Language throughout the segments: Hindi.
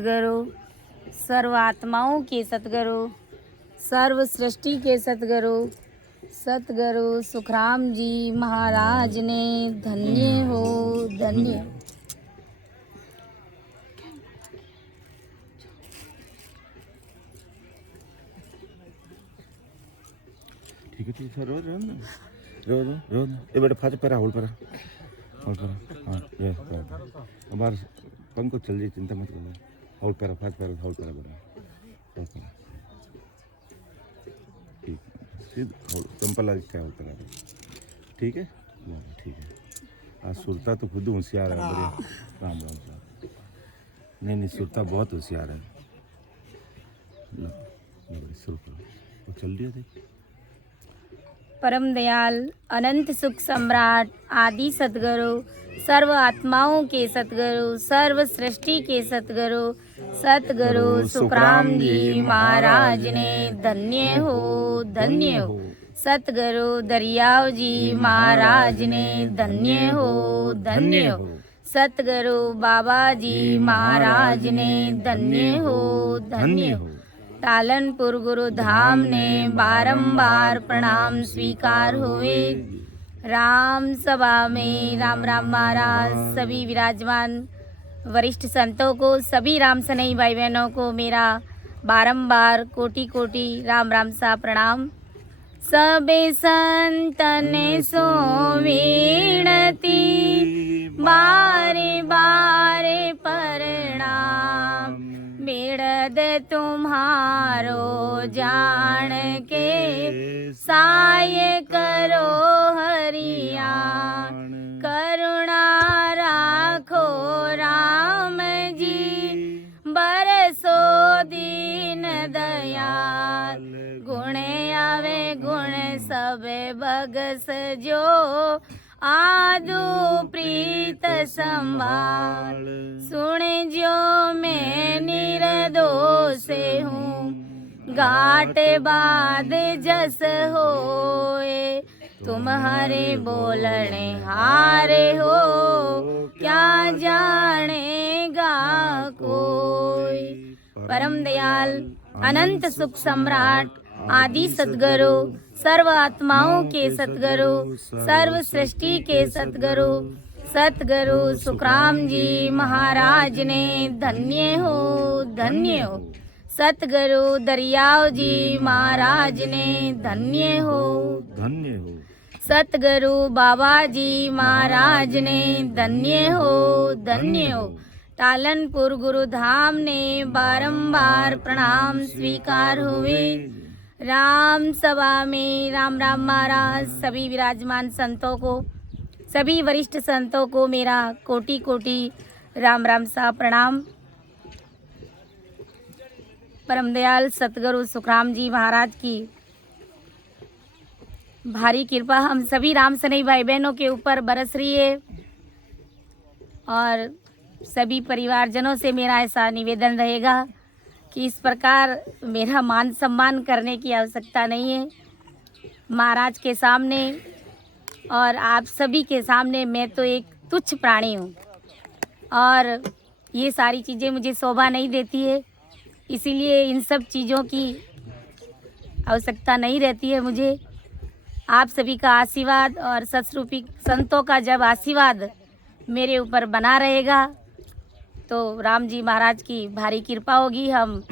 सतगुरु सर्व आत्माओं के सतगुरु, सर्व सृष्टि के सतगुरु, सतगुरु सुखराम जी महाराज ने धन्य हो, धन्य हो। ठीक है सर, रोज रोज रोज रोज ये बेटा फाज पर होल पर हाँ ये हमारे पंखो चल जाए, चिंता मत करो। होल पर फाज पर होल पर बेटा ठीक सीध सिंपल आज क्या होल पर ठीक है ठीक है। आज सुरता तो खुद होशियार है, बढ़िया राम राम साहब। नहीं सुरता बहुत होशियार है। सुरता चल रही है। परम दयाल अनंत सुख सम्राट आदि सतगुरु, सर्व आत्माओं के सतगुरु, सर्व सृष्टि के सतगुरु, सतगुरु सुखराम जी महाराज ने धन्य हो, धन्य हो। सतगुरु दरियाव जी महाराज ने धन्य हो, धन्य हो। सतगुरु बाबा जी महाराज ने धन्य हो, धन्य हो। तालनपुर गुरु धाम ने बारंबार प्रणाम स्वीकार हुए। राम सभा में राम राम महाराज, सभी विराजमान वरिष्ठ संतों को, सभी राम सनई भाई बहनों को मेरा बारंबार कोटि कोटि राम राम सा प्रणाम। सबे संतन सो विनती, बारे बारे प्रणाम। बेड़द तुम्हारो जान के, साय करो हरियाण। करुणा राखो राम जी, बरसो दीन दयाल। गुण आवे गुण सब बगस जो, आदु प्रीत संभाल। सुन जो मैं निर्दोष हूँ, घाट बाद जस होए। तुम्हारे बोलने हारे हो, क्या जानेगा कोई। परम दयाल अनंत सुख सम्राट आदि सतगुरु, सर्व आत्माओं के सतगुरु, सर्व सृष्टि के सतगुरु, सतगुरु सुखराम जी महाराज ने धन्य हो, धन्य हो। सतगुरु दरियाव जी महाराज ने धन्य हो, धन्य हो। सतगुरु बाबा जी महाराज ने धन्य हो, धन्य हो। तालनपुर गुरु धाम ने बारंबार प्रणाम स्वीकार हुए। राम सभा में राम राम महाराज, सभी विराजमान संतों को, सभी वरिष्ठ संतों को मेरा कोटि कोटि राम राम सा प्रणाम। परम दयाल सतगुरु सुखराम जी महाराज की भारी कृपा हम सभी राम सनई भाई बहनों के ऊपर बरस रही है, और सभी परिवारजनों से मेरा ऐसा निवेदन रहेगा कि इस प्रकार मेरा मान सम्मान करने की आवश्यकता नहीं है। महाराज के सामने और आप सभी के सामने मैं तो एक तुच्छ प्राणी हूँ, और ये सारी चीज़ें मुझे शोभा नहीं देती है। इसीलिए इन सब चीज़ों की आवश्यकता नहीं रहती है मुझे। आप सभी का आशीर्वाद और सतरूपी संतों का जब आशीर्वाद मेरे ऊपर बना रहेगा, तो राम जी महाराज की भारी कृपा होगी। हम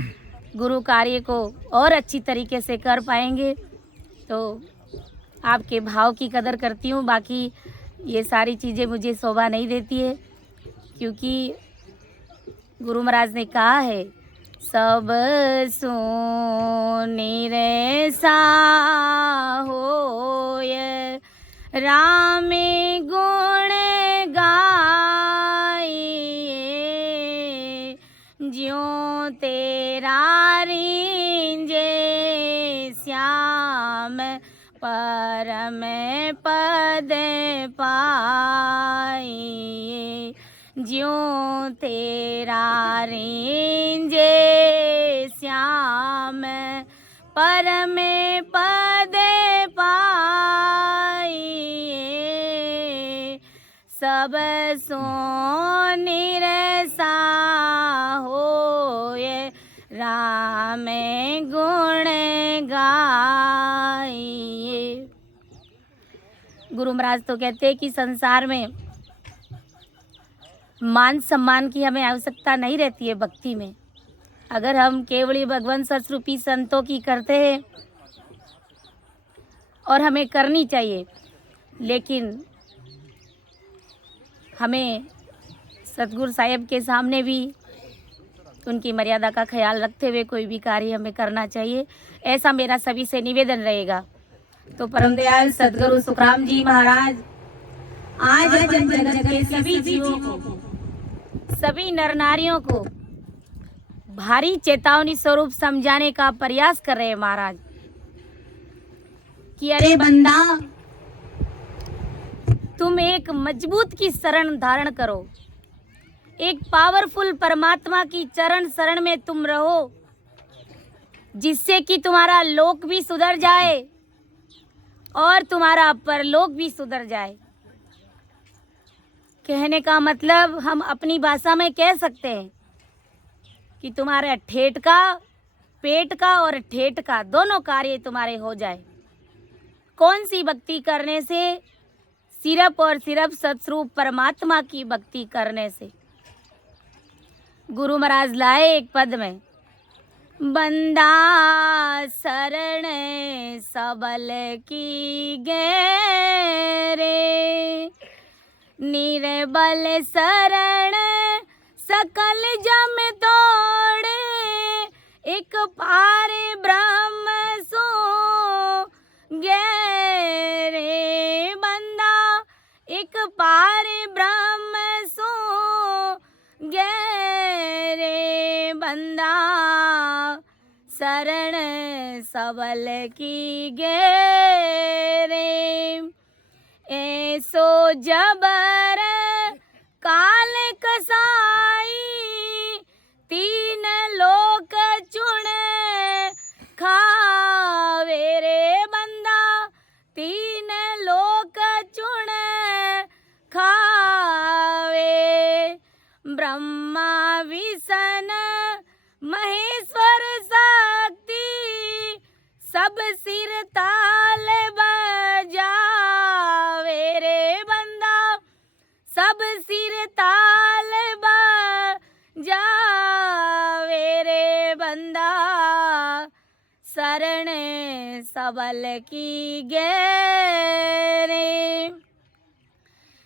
गुरु कार्य को और अच्छी तरीके से कर पाएंगे। तो आपके भाव की कदर करती हूँ, बाकी ये सारी चीज़ें मुझे शोभा नहीं देती है, क्योंकि गुरु महाराज ने कहा है, सब सुनि सा होय, राम गुण गाइए। ज्यों तेरा रींजे श्याम, परम पद पाइए। ज्यों तेरा रेंजे श्याम, परम पद पाइए। सब सो निरसा हो गुरु महाराज तो कहते हैं कि संसार में मान सम्मान की हमें आवश्यकता नहीं रहती है भक्ति में। अगर हम केवल भगवान सस्वरूपी संतों की करते हैं और हमें करनी चाहिए, लेकिन हमें सतगुरु साहिब के सामने भी उनकी मर्यादा का ख्याल रखते हुए कोई भी कार्य हमें करना चाहिए, ऐसा मेरा सभी से निवेदन रहेगा। तो परम दयाल सतगुरु सुखराम जी महाराज आज जगत के सभी जीवों को, सभी नर नारियों को भारी चेतावनी स्वरूप समझाने का प्रयास कर रहे हैं महाराज कि अरे बंदा, तुम एक मजबूत की शरण धारण करो, एक पावरफुल परमात्मा की चरण शरण में तुम रहो, जिससे कि तुम्हारा लोक भी सुधर जाए और तुम्हारा परलोक भी सुधर जाए। कहने का मतलब हम अपनी भाषा में कह सकते हैं कि तुम्हारे ठेठ का, पेट का और ठेठ का दोनों कार्य तुम्हारे हो जाए। कौन सी भक्ति करने से? सिर्फ और सिर्फ सतस्वरूप परमात्मा की भक्ति करने से। गुरु महाराज लाए एक पद में, बंदा शरण सबल की गैरे, निर्बल शरण सकल जम तोड़े, एक पारे ब्रह्म सो गैरे। बंदा एक पारे ब्रह्म सो गैरे, बंदा शरण सबल की गैरे। ऐसो जबर काल कसाई, तीन लोक चुन खावे रे। बंदा तीन लोक चुन खावे, ब्रह्मा विष्णु महेश्वर शक्ति, सब सिर ताल बजावे रे। बंदा सब सिर ताल बजावे रे। बंदा शरण सबल की गैरे,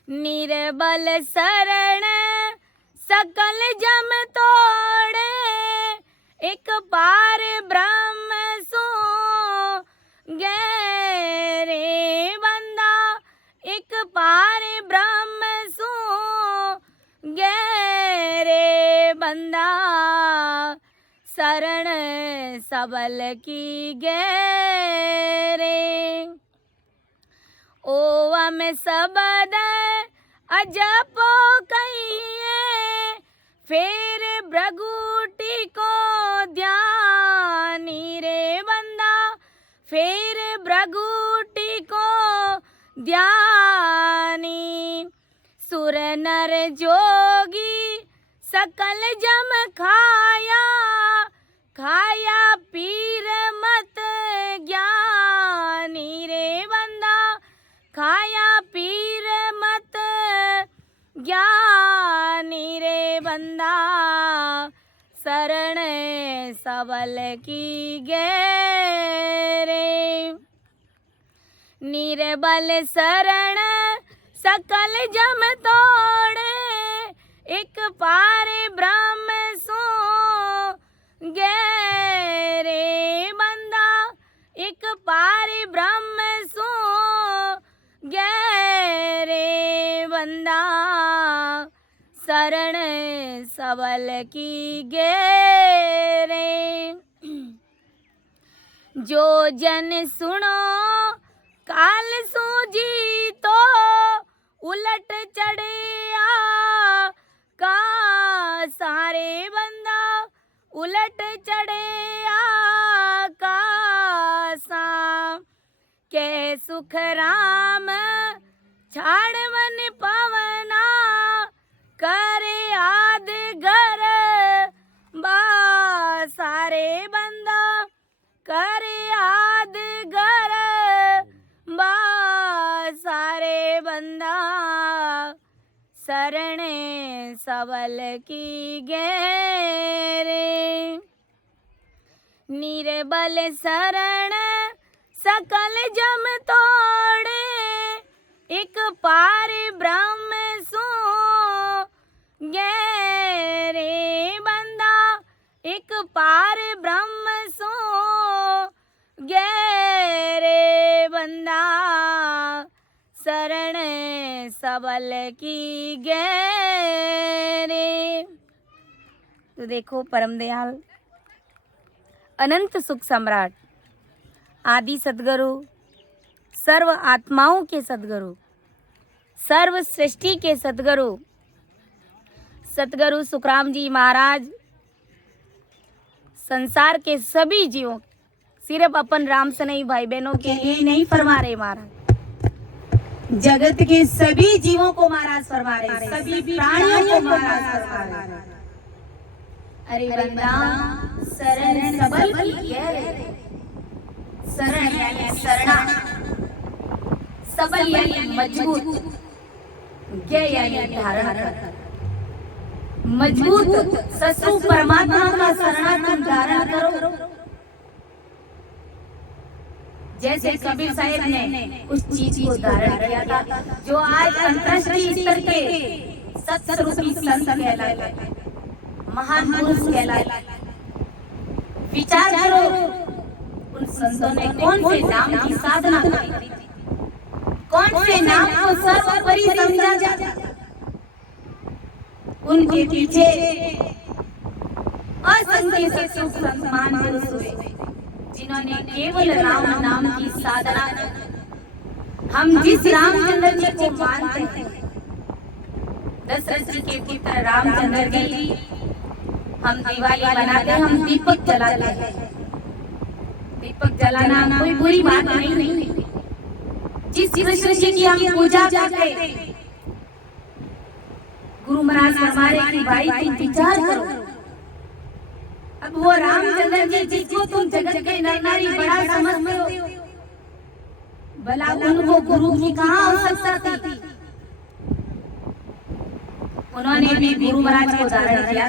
निर्बल शरण सकल जम तोड़े, एक पार ब्रह्म सो गैरे। बंदा एक पार ब्रह्म सो गैरे, बंदा शरण सबल की गैरे। ओम सबद अजपो कहिए, फेर भृगुटी को ध्यानी रे। बंदा फेर भृगुटी को ध्यानी, सुर नर जोगी सकल जम खाया, खाया पीर मत ज्ञानी रे। बंदा खाया पीर मत ज्ञानी रे। बंदा शरण सबल की गैरे, निर्बल शरण सकल जम तोड़े, एक पारे ब्रह्म सो गैरे। बंदा एक पारे ब्रह्म सो गैरे। बंदा शरण सबल की गैरे। जो जन सुनो काल सूझी, तो उलट चढ़े का सारे। बंदा उलट चढ़े आकाशा, के सुख राम छाड़ वन पवना, करे आद घर बासारे। बंदा करे आद घर बासारे। सबल की गैरे, निर्बल शरण सकल जम तोड़े, एक पार ब्रह्म सो गैरे बंदा, एक पार ब्रह्म सो गैरे बंदा, शरण सबल की गैरे। तो देखो परम दयाल अनंत सुख सम्राट आदि सद्गुरु, सर्व आत्माओं के सद्गुरु, सर्व सृष्टि के सद्गुरु, सतगुरु सुखराम जी महाराज संसार के सभी जीवों, सिर्फ अपन राम सनई भाई बहनों के लिए नहीं फरमा रहे महाराज, जगत के सभी जीवों को महाराज फरमा रहे, सभी प्राणियों को महाराज फरमा रहे। अरे बंदा शरण सबल की गैरे, शरण यानी शरणा, सबल यानी मजबूत, गै यानी धारण कर, मजबूत ससु परमात्मा का शरणा तुम धारण करो। जैसे कबीर साहिब ने उस चीज को धारण किया था जो आज अंतरराष्ट्रीय स्तर के सत्स्वरूपी संत कहलाते, महान पुरुष कहलाते। विचार करो उन संतों ने कौन से नाम की साधना की थी, कौन से नाम को सर्वोपरि समझा जाता। उनके पीछे असंख्य सत्संग संतमान पुरुष हुए जिन्होंने केवल राम नाम की साधना। हम जिस रामचंद्र जी को मानते हैं, दशरथ जी के पुत्र रामचंद्र जी, हम दिवाली मनाते हैं, हम दीपक जलाते हैं। दीपक जलाना कोई बुरी बात नहीं। जिस कृष्ण जी की हम पूजा करते, गुरु महाराज हमारे की भाई तुम विचार करो, अब वो रामचंद्र जी जिसको तुम जगत के नर नारी बड़ा समझते हो, भला उनको गुरु की कहाँ आवश्यकता थी। उन्होंने भी गुरु महाराज को धारण किया,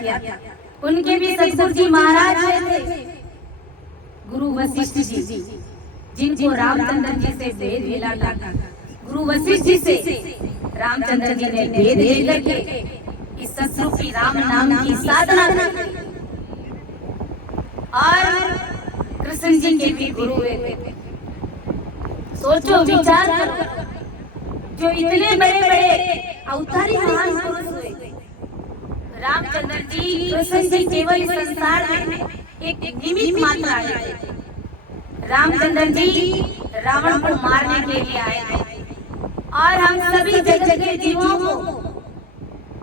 उनके भी सतगुरु जी महाराज थे, गुरु वशिष्ठ जी, जिनको रामचंद्र जी से भेद मिला था। गुरु वशिष्ठ जी से रामचंद्र जी ने भेद लेकर के इस सतरूपी राम नाम की साधना की और कृष्ण जी के भी गुरु हुए। सोचो विचार करो, जो इतने बड़े बड़े अवतारी महान पुरुष हुए, रामचंद्र जी कृष्ण जी केवल संसार में एक निमित्त मात्र आए थे। रामचंद्र जी रावण को मारने के लिए आए थे और हम सभी जगत के जीवों को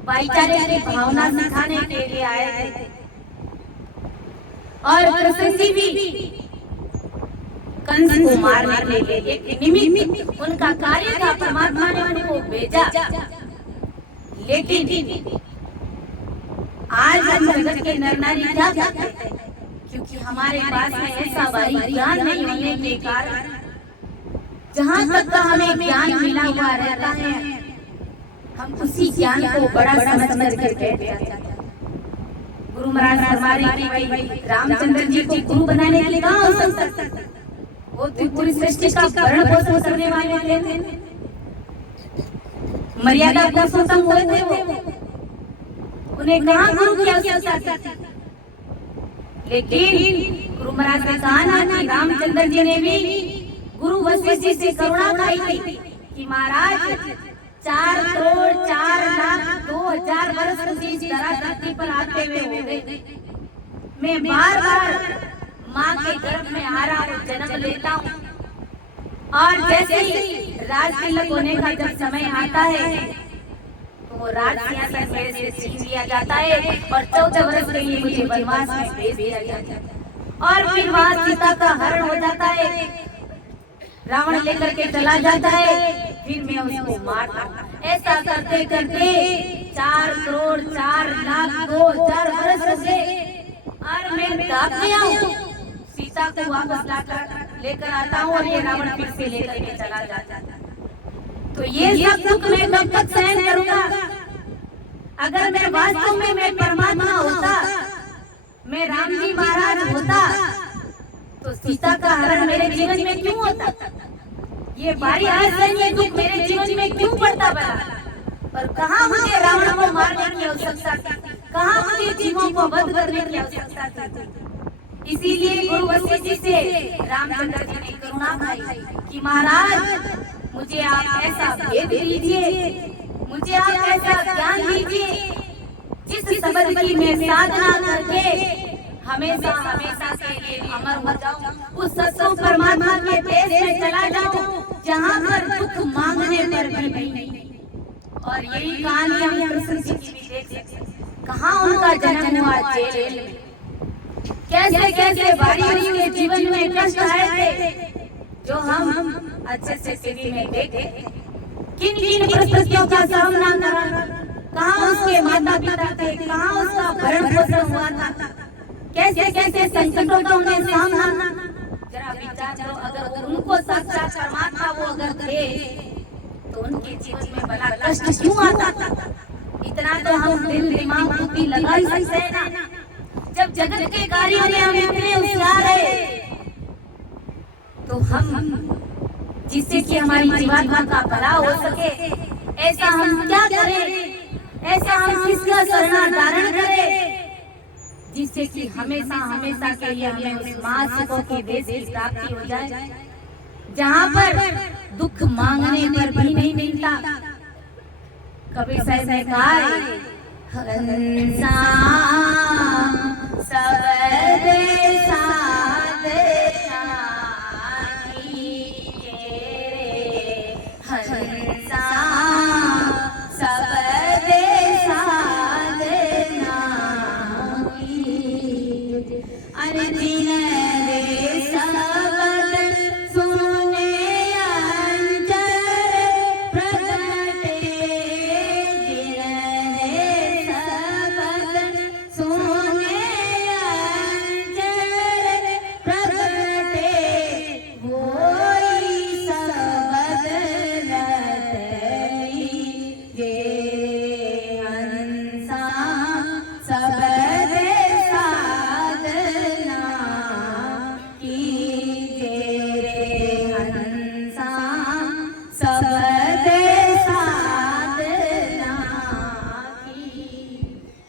भाईचारे की भावना सिखाने के लिए आए थे। और कृष्ण जी भी कंस को मारने के लिए एक निमित्त उनका कार्य था, परमात्मा ने उनको भेजा। लेकिन आज हम जगत के नर नारी क्या करते हैं, क्योंकि हमारे पास में ऐसा भारी ज्ञान नहीं होने के कारण जहाँ तक का हमें ज्ञान मिला हुआ रहता है, हम उसी ज्ञान को बड़ा समझ कर बैठ जाते हैं। गुरु महाराज हमारे रामचंद्र जी को गुरु बनाने के कहाँ हो सकता, वो पूरी सृष्टि का भरण पोषण करने वाले थे, मर्यादा पुरुषोत्तम हुए थे वो, उन्हें कहाँ गुरु की आवश्यकता थी। लेकिन गुरु महाराज ने कहा ना कि रामचंद्र जी ने भी गुरु वशिष्ठ जी से करुणा खाई थी कि महाराज 4,04,02,000 वर्ष इस धरती पर आते हुए हो गए, मैं बार बार माँ के गर्भ में आ रहा हूँ, जन्म लेता हूँ, और जैसे ही राज तिलक होने का जब समय आता है तो वो राज सिंहासन मेरे से छीन लिया जाता है और 14 वर्ष के लिए मुझे वनवास में भेज दिया जाता है और फिर वहाँ सीता का हरण हो जाता है, रावण लेकर के चला जाता है, फिर मैं उसको मारता हूँ। ऐसा करते करते 4,04,02,000 वर्ष हो गए और मैं दाग गया हूँ। सीता को वापस लाकर लेकर आता हूँ और ये रावण फिर से लेकर के चला जाता है। तो ये सब दुख मैं कब तक सहन करूंगा? अगर मैं वास्तव में मैं परमात्मा होता, मैं राम जी महाराज होता, तो सीता का हरण मेरे जीवन में क्यों होता? ये भारी असहनीय दुख मेरे जीवन में क्यों पड़ता बना? पर कहाँ मुझे रावण को मारने की आवश्यकता थी, कहाँ मुझे जीवों को वध करने की आवश्यकता थी? इसीलिए गुरु वशिष्ठ जी से रामचंद्र जी ने करुणा पाई कि महाराज मुझे आप ऐसा भेद दीजिए, मुझे आप ऐसा ज्ञान दीजिए जिस शब्द की मैं साधना करके हमेशा हमेशा के लिए अमर हो जाऊं, उस सत्संग परमात्मा के देश में चला जाऊं जहाँ पर दुख मांगने पर भी नहीं। और यही कहानी हम कृष्ण जी की भी देख सकते हैं। कहाँ उनका जन्म हुआ, जेल में। कैसे कैसे बारी उनके जीवन में कष्ट आए थे जो हम अच्छे से टीवी में देखे। किन किन परिस्थितियों का सामना करा, कहाँ उसके माता पिता थे, कहाँ उसका भरण पोषण हुआ था, कैसे कैसे संकटों का उन्हें सामना। जरा विचार करो, अगर उनको साक्षात परमात्मा वो अगर थे तो उनके जीवन में बड़ा कष्ट क्यों आता? इतना तो हम दिल दिमाग बुद्धि लगा ही सकते हैं ना। जब जगत के कार्यों में हम इतने होशियार है तो हम जिससे कि हमारी जीवात्मा का भला हो सके ऐसा हम क्या करें, ऐसा हम किसका शरण धारण करें जिससे कि हमेशा हमेशा के लिए हमें उस महासुखों के देश की प्राप्ति हो जाए जहाँ पर दुख मांगने पर भी नहीं मिलता। कबीर साहब ने कहा हंसा सब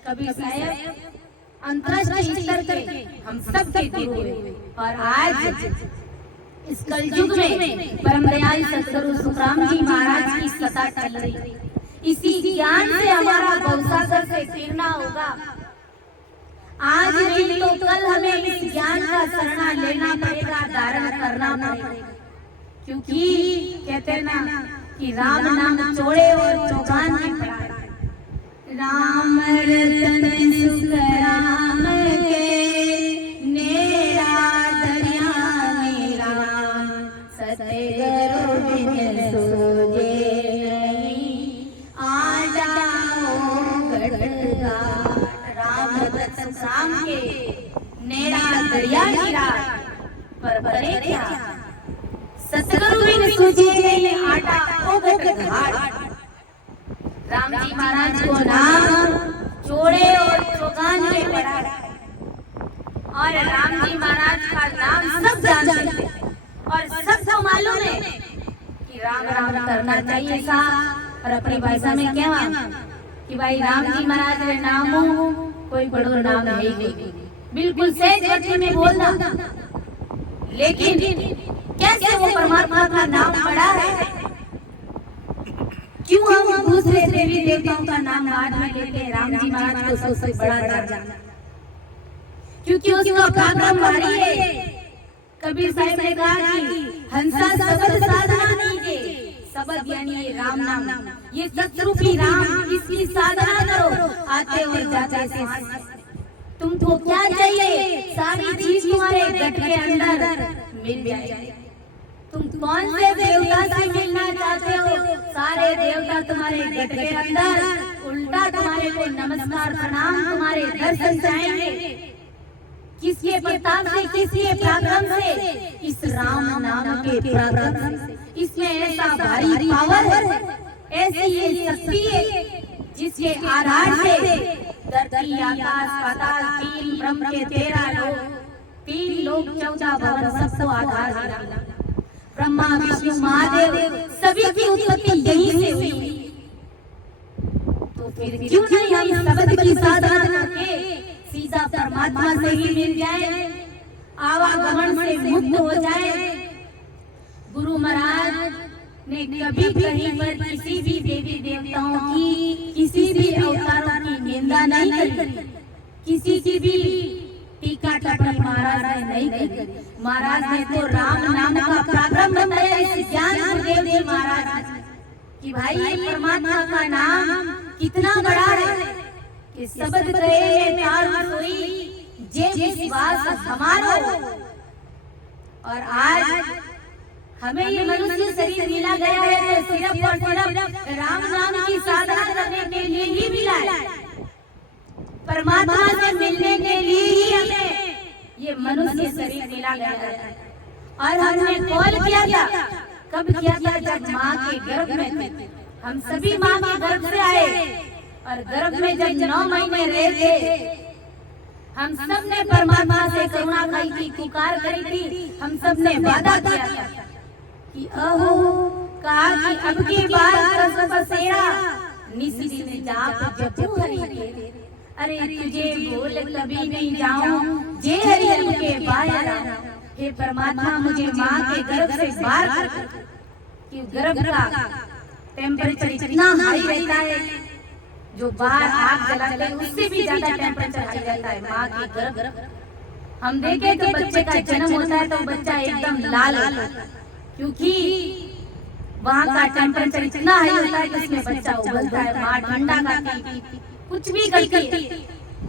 कबीर साहब अंतरराष्ट्रीय स्तर के हम सब के गुरु हैं। और आज इस कलयुग में परम दयाल सतगुरु सुखराम जी महाराज की सत्ता चल रही है। इसी ज्ञान से हमारा भवसागर से फिरना होगा। आज नहीं तो कल हमें इस ज्ञान का शरणा लेना पड़ेगा, धारण करना पड़ेगा। क्योंकि कहते हैं ना कि राम नाम छोड़े और चौगान में पड़ा है। राम रतन सुख राम के नेरा दरिया मेरा सतगुरु बिन सोजे नहीं आ जाओ गढ़गा। राम रतन राम के नेरा दरिया गिरा पर बने क्या सतगुरु बिन सोजे नहीं आटा ओ गढ़घाट। राम जी महाराज को नाम जोड़े और चौगान में पड़ा और राम जी महाराज का नाम सब जानते और सबको मालूम है कि राम राम करना चाहिए सा। और अपनी भाषा में क्या कि भाई राम जी महाराज के नाम हो कोई बड़ो नाम है ही नहीं, बिल्कुल सहज गति में बोलना। लेकिन कैसे वो परमात्मा का नाम पड़ा है, क्यों हम दूसरे देवी देवताओं का नाम बाद में लेते हैं, राम जी महाराज को सबसे बड़ा दर्जा? क्योंकि उसका पराक्रम भारी है। कबीर साहब ने कहा कि हंसा शब्द साधना कीजिए, शब्द यानी राम नाम, ये सतरूपी राम, इसकी साधना करो, आते और जाते से तुमको क्या चाहिए सारी चीज तुम्हारे गट के अंदर मिल जाएगी। तुम कौन से देवता से मिलना चाहते हो, सारे देवता तुम्हारे गट के अंदर उल्टा तुम्हारे को नमस्कार प्रणाम तुम्हारे दर्शन चाहेंगे। किसके प्रताप से, किसके पराक्रम से? इस राम नाम के पराक्रम से। इसमें ऐसा भारी पावर है, ऐसी ये शक्ति है जिसके आधार से धरती आकाश पाताल तीन ब्रह्म के 13 लोक, 3 लोक 14 भवन सबको आधार मिला। ब्रह्मा विष्णु महादेव सभी की उत्पत्ति यहीं से हुई। तो फिर क्यों नहीं हम शब्द की साधना करके सीधा परमात्मा से ही मिल जाए, आवागमन से मुक्त हो जाए। गुरु महाराज ने कभी कहीं पर किसी भी देवी देवताओं की, किसी भी अवतारों की निंदा नहीं करी, किसी की भी टीका टिप्पणी महाराज ने नहीं करी। महाराज ने तो राम नाम का प्रारंभ बताया इस ज्ञान गुरुदेव जी महाराज ने कि भाई ये परमात्मा का नाम कितना बड़ा है कि शब्द कहे में तार सोई जे विश्वास हमारो। और आज हमें ये मनुष्य शरीर मिला गया है तो सिर्फ और सिर्फ राम नाम की साधना करने के लिए ही मिला है। परमात्मा से मिलने के लिए ही हमें ये मनुष्य शरीर मिला गया है। और हमने कॉल किया था, कब किया था? जब माँ के गर्भ में थे। हम सभी माँ के गर्भ से आए और गर्भ में जब 9 महीने रहे थे, हम सब ने परमात्मा से करुणा खाई थी, पुकार करी थी। हम सब ने वादा किया था कि अहो कहा कि अब की बार बसेरा निसी ने जाप जपू हरि के। अरे तुझे बोल कभी नहीं जाऊं जे हरि के बाहर। हे परमात्मा मुझे माँ के गर्भ से बाहर कर, कि गर्भ का टेम्परेचर इतना हाई रहता है, जो बाहर आग जलाते हैं उससे भी ज्यादा टेम्परेचर हाई रहता है माँ के गर्भ। हम देखे तो बच्चे का जन्म होता है तो बच्चा एकदम लाल होता है, क्योंकि वहाँ का टेम्परेचर इतना हाई होता है कि उसमें बच्चा उबलता है। माँ ठंडा खाती, कुछ भी करती है,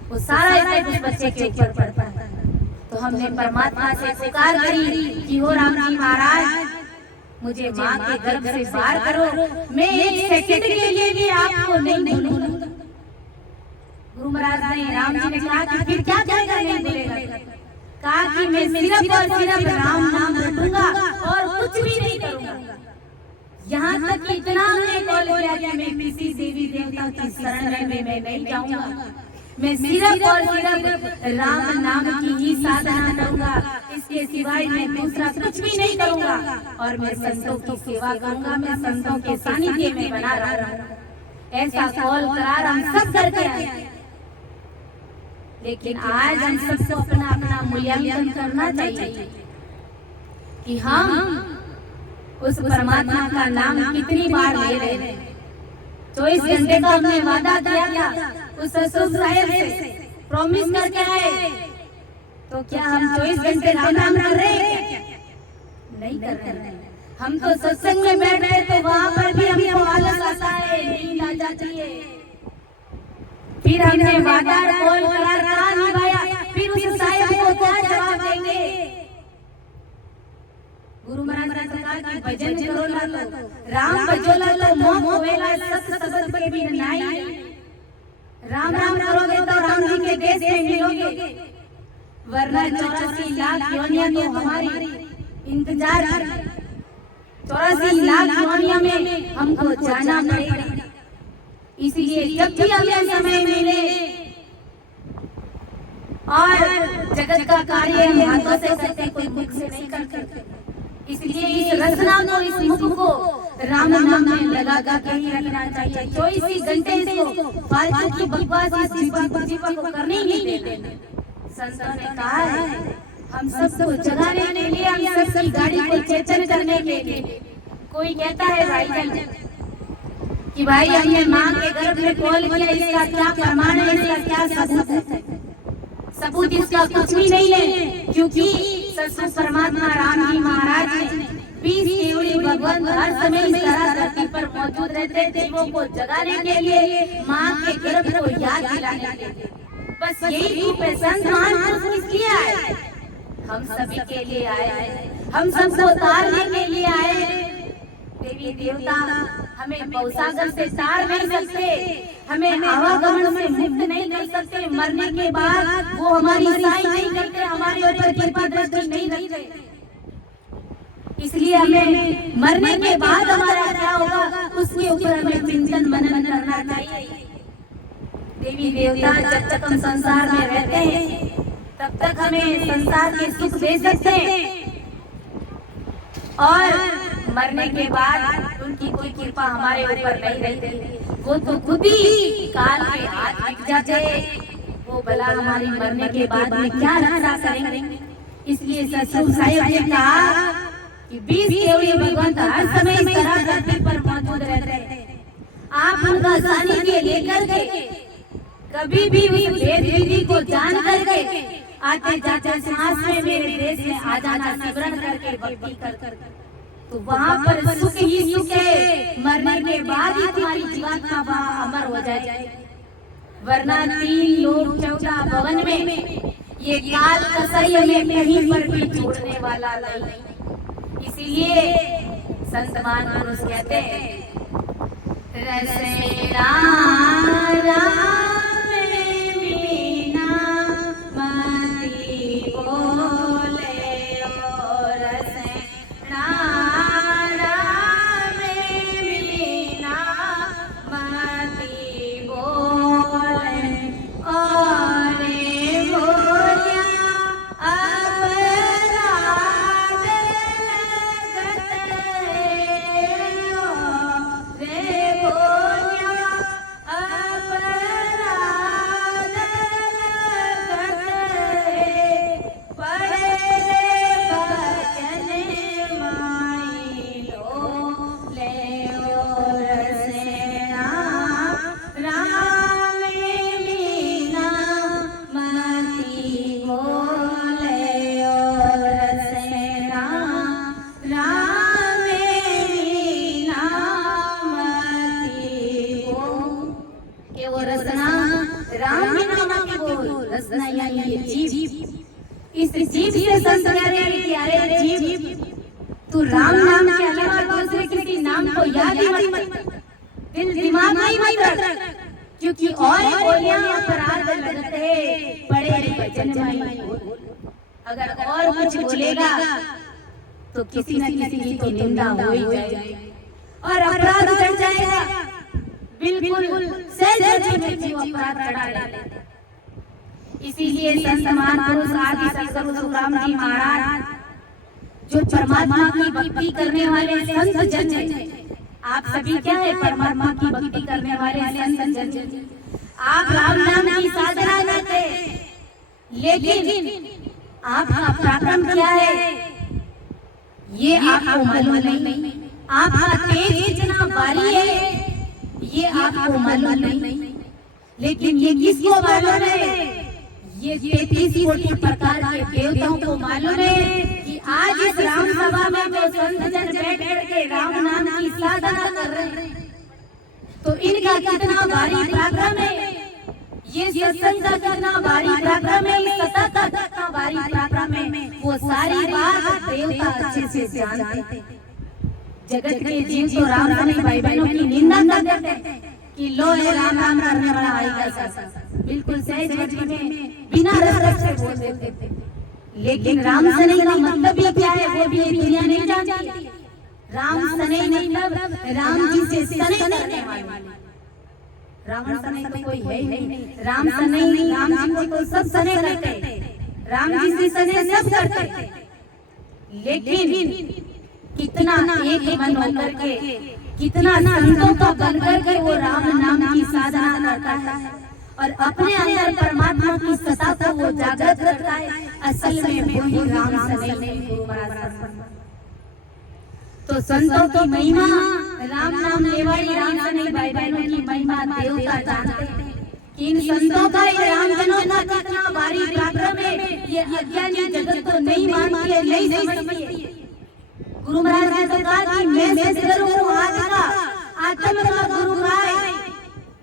वो सारा इफेक्ट उस बच्चे के ऊपर पड़ता है। तो हमने परमात्मा से पुकार करी कि हो राम जी महाराज मुझे माँ के गर्भ से बाहर करो, मैं 1 सेकंड के लिए भी आपको नहीं भूलूंगा। गुरु महाराज ने, राम जी ने कहा कि फिर क्या करेगा? नहीं बोलेगा। कहा कि मैं सिर्फ और सिर्फ राम नाम रटूंगा और कुछ भी नहीं करूंगा। यहाँ तक इतना हमने कॉल किया कि मैं किसी देवी देवता की शरण में मैं नहीं जाऊंगा, मैं सिर्फ और सिर्फ राम नाम की ही साधना करूंगा, इसके सिवाय मैं दूसरा कुछ भी नहीं करूंगा। और मैं संतों की सेवा करूंगा, मैं संतों के सानिध्य में बना रहूंगा। ऐसा कॉल करार हम सब करके आए। लेकिन आज हम सबको अपना अपना मूल्यांकन करना चाहिए कि हम उस परमात्मा का नाम कितनी बार ले रहे हैं। 24 घंटे का हमने वादा किया था उस ससुर साहेब से, प्रॉमिस करके आए, तो क्या हम 24 घंटे राम नाम कर रहे हैं? नहीं कर रहे हैं। हम तो सत्संग में बैठ रहे तो वहाँ पर भी हमको आलस आता है, नींद आ जाती है। फिर हमने वादा कॉल करार कहाँ निभाया, फिर उस साहेब को क्या जवाब देंगे? गुरु महाराज ने कहा कि भजन करो ना तो राम भजोला तो मोह होवेला, सत शब्द के भी नहीं। राम राम करोगे तो राम जी के देश में मिलोगे, वरना 84 लाख योनियां तो हमारी इंतजार है। 84 लाख योनियों में हमको जाना पड़ेगा। इसलिए जब भी हमें समय मिले और जगत का कार्य हम हाथों से करते, कोई मुख से नहीं करते, इसलिए इस रचना को, इस मुख को राम नाम में लगा के ही रखना चाहिए। 24 घंटे इसको फालतू की बकवास इस जीवन को करने ही नहीं देते। संतों ने कहा है हम सबको जगाने के लिए, हम सबकी गाड़ी को चेतन करने के लिए। कोई कहता है भाई कि भाई हमने माँ के गर्भ में कॉल किया, इसका क्या प्रमाण है, इसका क्या सबूत है? सबूत इसका कुछ भी नहीं है, क्योंकि ससुर परमात्मा राम जी महाराज ने 20 केवड़ी भगवान हर समय इस धरती पर मौजूद रहते, जीवों को जगाने के लिए, माँ के गर्भ को याद दिलाने के लिए। बस यही रूप है। संत महापुरुष किस लिए आए? हम सभी के लिए आए, हम सबको तारने के लिए आए। देवी देवता हमें भवसागर से तार नहीं सकते, हमें आवागमन से मुक्त नहीं कर सकते। मरने के बाद वो हमारी सहाय नहीं करते, हमारे ऊपर कृपा दृष्टि नहीं रखते। इसलिए हमें मरने के बाद हमारा क्या होगा उसके ऊपर हमें चिंतन मनन करना चाहिए। देवी देवता जब तक हम संसार में रहते हैं तब तक हमें संसार के सुख दे सकते हैं, और मरने के बाद उनकी कोई कृपा हमारे ऊपर नहीं रहती। वो तो खुद ही काल के हाथ लग जाते, वो भला हमारी मरने के बाद में क्या रक्षा करेंगे। इसलिए सतगुरु साहिब ने कहा कि 20 केवड़ी भगवंत हर समय इस तरह धरती पर मौजूद रहते हैं। आप उनका सानिध्य लेकर के कभी भी उस वेद विधि को जान करके आते जाते सांस में मेरे देश में आ जाना, सिमरन करके भक्ति कर तो वहाँ पर सुख ही सुख है। मरने के बाद ही तुम्हारी जीवात्मा वहाँ अमर हो जाए, वरना 3 लोक 14 भवन में ये काल कसई में कहीं पर भी छोड़ने वाला नहीं। इसीलिए संत महापुरुष कहते हैं रसेरा राम मीना मति बोले ओ रसेरा राम मीना मति बोले और बोलिया अपराध इस जीव से संत कहते हैं कि अरे जीव तू राम नाम के अलावा दूसरे किसी नाम को याद ही मत, दिल दिमाग में मत रख, क्योंकि और बोलियां अपराध लगते बड़े वचन में। अगर और कुछ बोलेगा तो किसी न किसी की निंदा हो ही जाएगी और अपराध चढ़ जाएगा। बिल्कुल सहज में जीव अपराध चढ़ा लेता। इसीलिए संत महापुरुष आदि सद्गुरु सुखराम जी महाराज जो परमात्मा की भक्ति करने वाले संत जन हैं, आप सभी क्या है परमात्मा की भक्ति करने वाले संत जन। आप राम नाम की साधना करते, लेकिन आपका पराक्रम क्या है ये आपको मालूम नहीं। आपका तेज कितना भारी है ये आपको मालूम नहीं, लेकिन ये किसको मालूम है? ये 33 कोटि प्रकार के देवताओं को मालूम है कि आज इस राम सभा में जो संत जन बैठ करके राम नाम की साधना कर रहे हैं, तो इनका कितना भारी पराक्रम है। ये सत्संग का कितना भारी पराक्रम है, ये सत्ता का कितना भारी पराक्रम है, वो सारी बात देवता अच्छे से जानते हैं। जगत के जीव तो राम सने भाई बहनों की निंदा करते हैं कि लो ये राम नाम करने वाला आएगा ऐसा, बिल्कुल सहज वचन में बिना रस से बोल देते थे। लेकिन राम सने का मतलब भी क्या है वो भी ये दुनिया नहीं जानती। राम सने मतलब राम जी से सने करने वाले। रावण सने तो कोई है ही नहीं। राम सने राम जी को तो सब सने करते, राम जी से सने सब करते, लेकिन कितना एक मन होकर के कितना संतों का बन करके वो राम नाम की साधना करता है और अपने अंदर परमात्मा की सत्ता को वो जागृत रखता है। असल में वही राम सने गुरु महाराज। तो संतों की महिमा राम नाम लेवाई राम सने भाई बहनों की महिमा देवता जानते हैं कि इन संतों का ये राम जनों का कितना भारी पराक्रम है, ये अज्ञानी जगत तो नहीं मानती है, नहीं समझती है। गुरु महाराज ने तो कहा कि मैं सद्गुरु हूँ आदि का, आत्म का गुरु है,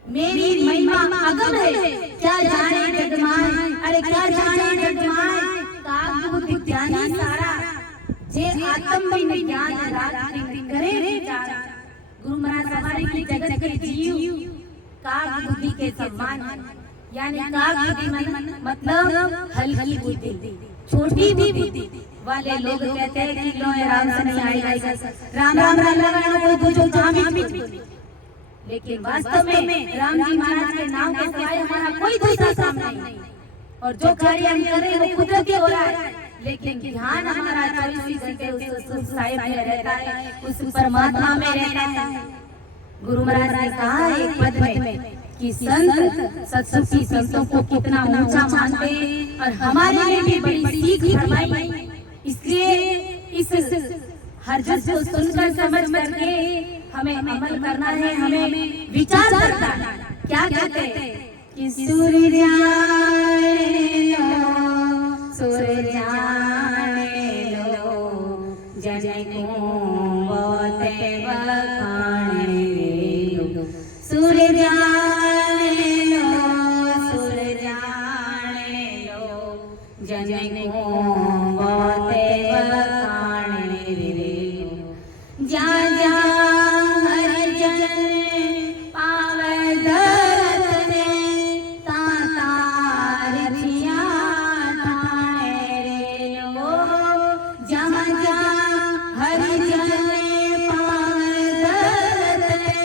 मेरी महिमा अगम है, क्या जाने जगमाए, अरे क्या जाने जगमाए, काग ज्ञानी सारा, जे आत्म में ज्ञान रात्रि करे विचार। गुरु महाराज हमारे की जगत के जीव काग बुद्धि के समान, यानी काग बुद्धि मतलब हल्की बुद्धि, छोटी बुद्धि वाले लोग कहते हैं कि लो राम से नहीं आएगा, राम राम राम लगाना कोई दूसरों काम ही। लेकिन वास्तव में राम जी महाराज के नाम के सिवाय हमारा कोई दूसरा काम नहीं। और जो कार्य हम कर रहे हैं वो कुदरती हो रहा है, लेकिन ध्यान हमारा 24 घंटे उस साहिब में रहता है, उस परमात्मा में रहता है। गुरु महाराज ने कहा एक पद में कि संत सत्सुखी संतों को कितना ऊंचा मानते हैं और हमारे लिए भी बड़ी सीख फरमाई। इसलिए इस हर जस को सुनकर समझ करके हमें अमल करना है, हमें विचार करना है। क्या कहते हैं कि सूर्य जन को बहुते बखाने लो, सूर्य जन को बहुते बखाने लो। जा जा हर जन पावे धरत ने तातार जिया ठाणे रे लो। जहाँ जहाँ हर जन पावे धरत ने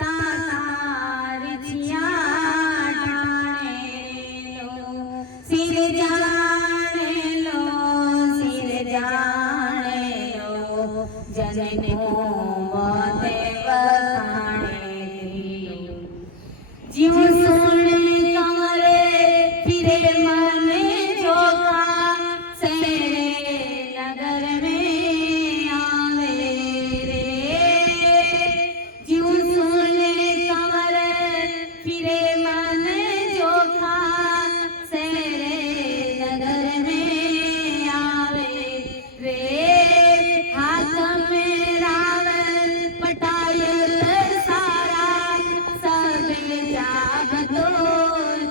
तातार जिया ठाणे रे लो। सिर जाने लो, सिर जाने लो, जन को बहुते बखाने लो। ज्यों सुन कमरे फिरे मन झोंका, सेरे नगर में आवे रे। ज्यों सुन कमरे फिरे मन झोंका, सेरे नगर में आवे रे। हाथ में रावण पटायल सारा, सब जाग तो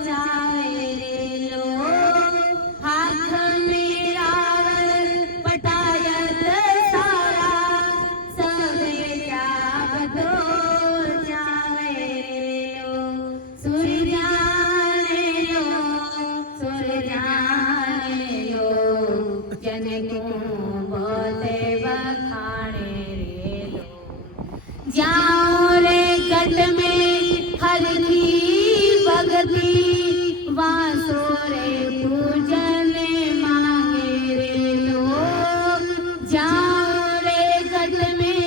जावे रे लो। हाथ में रावण पटायल सारा, सब जाग तो जावे रे लो। सूर्य जाने लो, सूर्य जाने लो, जन को बहुते बखाने रे लो। जाओ रे गढ़ में हर की भगती, वासो रे पूजन मांगे रे लो। जाओ रे गढ़ में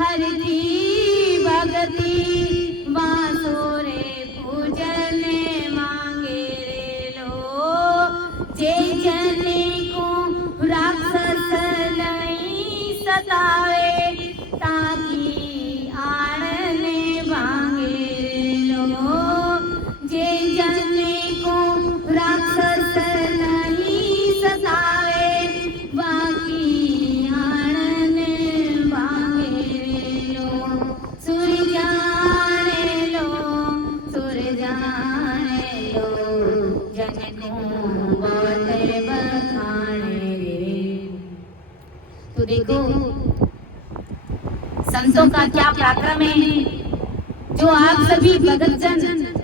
हर की भगती, वासो रे पूजन मांगे रे लो। जे जन को राक्षस नहीं सतावे, ताकि आड़ने भांगे रे लो। जे जन को राक्षस नहीं सतावे, बाकी आड़ने भांगे रे लो। सूर्य जाने लो, सूर्य जाने लो, जन को बहुते बखाने रे। तो देखो संतों का क्या पराक्रम है, जो आप सभी भगत जन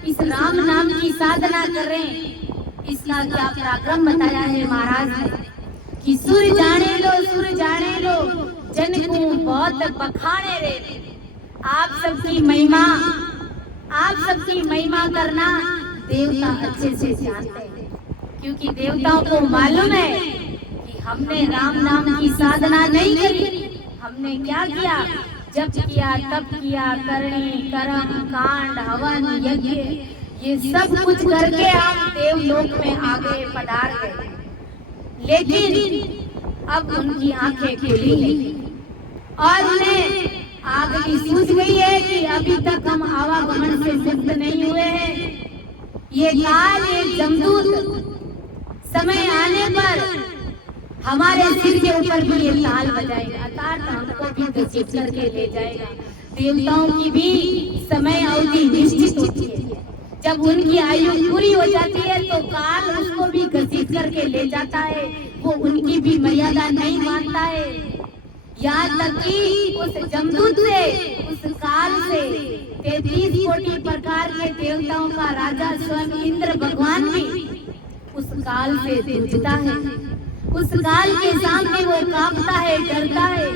इस राम नाम की साधना कर रहे हैं, इसका क्या पराक्रम बताया है महाराज ने कि सूर्य जाने लो, सूर्य जाने लो, जन को बहुत बखाने रे। आप सबकी महिमा, आप सबकी महिमा करना देवता अच्छे से जानते हैं, क्योंकि देवताओं को मालूम है कि हमने राम नाम की साधना नहीं करी। हमने क्या किया, जब किया तब किया, करनी कर्म कांड हवन यज्ञ ये सब कुछ करके हम देवलोक में आगे पधार गए। लेकिन अब उनकी आंखें खुली हैं और उन्हें आग की सूझ गई है कि अभी तक हम आवागमन से मुक्त नहीं हुए हैं। ये काल, ये जमदूत समय आने पर हमारे सिर के ऊपर भी ये ताल बजाएगा, अर्थात हमको भी घसीट करके ले जाएगा। देवताओं की भी समय अवधि निश्चित होती है, जब उनकी आयु पूरी हो जाती है तो काल उसको भी घसीट करके ले जाता है, वो उनकी भी मर्यादा नहीं मानता है। यहाँ तक कि उस जमदूत से, उस काल से 33 कोटि प्रकार के देवताओं का राजा स्वयं इंद्र भगवान भी उस काल से जूझता है। उस काल के सामने वो कांपता है, डरता है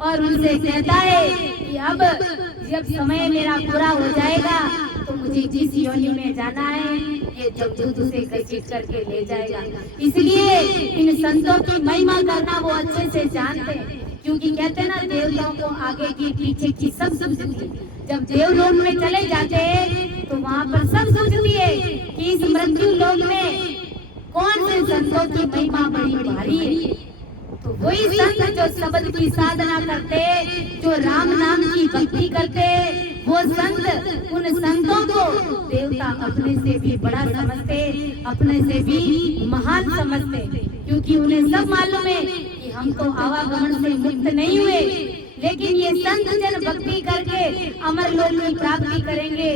और उनसे कहता है कि अब जब समय मेरा पूरा हो जाएगा तो मुझे जिस योनि में जाना है ये जमदूत उसे घसीट करके ले जाएगा। इसलिए इन संतों की महिमा करना वो अच्छे से जानते हैं, क्योंकि कहते हैं ना देवताओं को आगे की पीछे की सब सूझती। जब देवलोक में चले जाते हैं तो वहाँ पर सब सूझती है कि इस मृत्यु लोक में कौन से संतों की महिमा बड़ी भारी है। तो वही संत जो शब्द की साधना करते, जो राम नाम की भक्ति करते, वो संत, उन संतों को देवता अपने से भी बड़ा समझते, अपने से भी महान समझते, क्योंकि उन्हें सब मालूम है कि हम तो आवागमन से मुक्त नहीं हुए, लेकिन ये संत जन भक्ति करके अमर लोक की प्राप्ति करेंगे।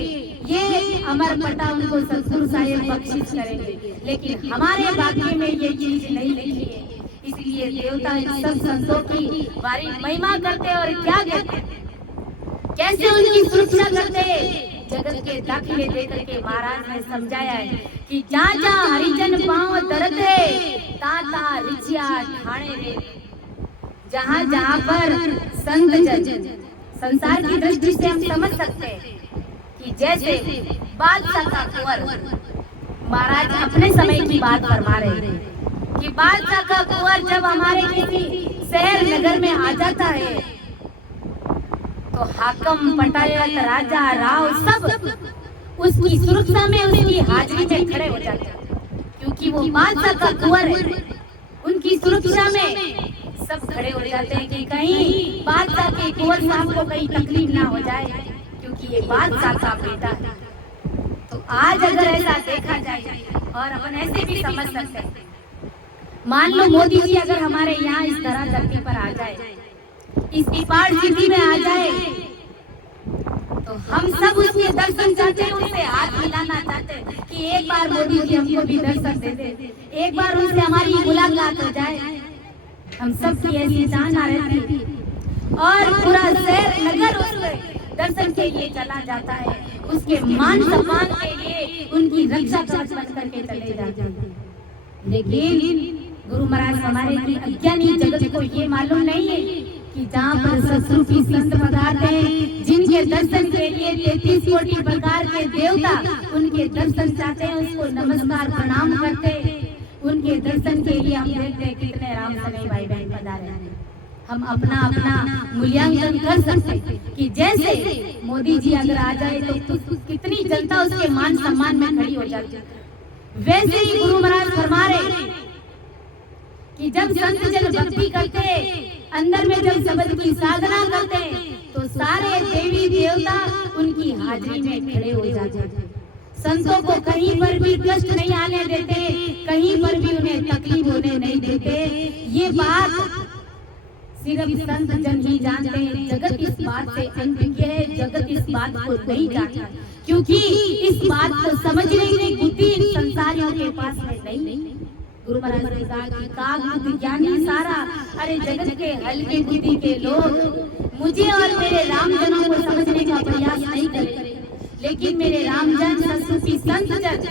ये अमर पटा उनको सतगुरु साहिब बख्शिश करेंगे, लेकिन हमारे भाग्य में ये चीज नहीं लिखी है। इसलिए देवता इन सब संतों की बारी महिमा करते और क्या कहते हैं, कैसे उनकी सुरक्षा करते। जगत के दाखिले देकर के महाराज ने समझाया है कि जहाँ जहाँ हरिजन पांव दर्द है ता ता रिचिया ठाणे रे। जहाँ जहाँ पर संत जन, संसार की दृष्टि से हम समझ सकते हैं कि जैसे बादशाह का कुंवर, महाराज अपने समय की बात फरमा रहे हैं कि बादशाह का कुंवर जब हमारे किसी शहर नगर में आ जाता है तो हाकम, पटायत, राजा, राव सब उसकी सुरक्षा में, उसकी हाजिरी में खड़े हो जाते हैं, क्योंकि वो बादशाह का कुंवर है। उनकी सुरक्षा में सब खड़े हो जाते हैं कि कहीं बादशाह के कुंवर साहब को कहीं तकलीफ ना हो जाए, क्योंकि ये बादशाह का बेटा है। तो आज अगर ऐसा देखा जाए और अपन ऐसे भी समझ सकते हैं, मान लो मोदी जी अगर हमारे यहाँ इस तरह धरती पर आ जाए, इस स्मार्ट सिटी में आ जाए, तो हम सब उसके दर्शन चाहते हैं, उससे हाथ मिलाना चाहते हैं कि एक बार मोदी जी हमको भी दर्शन दे दे, एक बार उनसे हमारी मुलाकात हो जाए। हम सब की ऐसी चाहना रहती है और पूरा शहर नगर उसके दर्शन के लिए चला जाता है, उसके मान सम्मान के लिए उनकी रक्षा कवच बन करके चले जाते हैं। लेकिन गुरु महाराज हमारे की अज्ञानी जगत को ये मालूम नहीं है कि जहाँ पर सत्सुर की संत पदार्थ है, जिनके दर्शन के लिए 33 कोटि प्रकार के देवता उनके दर्शन चाहते हैं, उसको नमस्कार प्रणाम करते हैं। उनके दर्शन के लिए हम देखते हैं कितने राम सने भाई बहन पधारे हैं। हम अपना अपना मूल्यांकन कर सकते हैं कि जैसे मोदी जी अगर आ जाए तो कितनी जनता उसके मान सम्मान में खड़ी हो जाती है। वैसे ही गुरु महाराज फरमा रहे कि जब संत जन भक्ति करते, अंदर में जब शब्द की साधना करते, तो सारे देवी देवता उनकी हाजिरी में खड़े हो जाते हैं। संतों को कहीं पर भी कष्ट नहीं आने देते, कहीं पर भी उन्हें तकलीफ होने नहीं देते। ये बात सिर्फ संत जन ही जानते हैं। जगत इस बात से अनभिज्ञ है, जगत इस बात को नहीं जानता, क्योंकि इस बात को समझने की बुद्धि इन संसारियों के पास में नहीं। गुरु महाराज ने कहा कि काग विज्ञानी सारा, अरे जगत के हल्के बुद्धि के लोग मुझे और मेरे रामजनों को समझने का प्रयास नहीं करें, लेकिन मेरे रामजन संस्कृति संत जन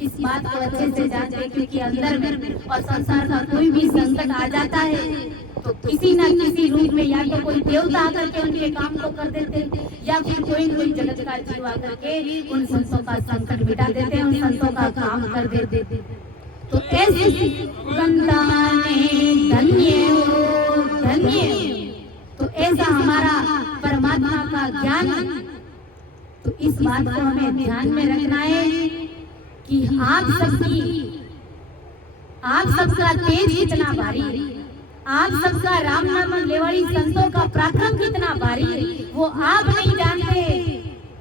इस बात को अच्छे से जानते, क्योंकि अंदर में और संसार का कोई भी संकट आ जाता है तो किसी न किसी रूप में या तो कोई देवता आकर के उनके काम को कर देते, या फिर कोई जगत का जीव आकर के उन संतों का संकट मिटा देते हैं, उन संतों का काम कर देते। तो ऐसी धन्य हो धन्य, तो ऐसा हमारा परमात्मा का ज्ञान। तो इस बात को हमें ध्यान में रखना है कि आप सबका तेज कितना भारी, आप सबका राम नाम लेवाड़ी संतों का पराक्रम कितना भारी, वो आप नहीं जानते,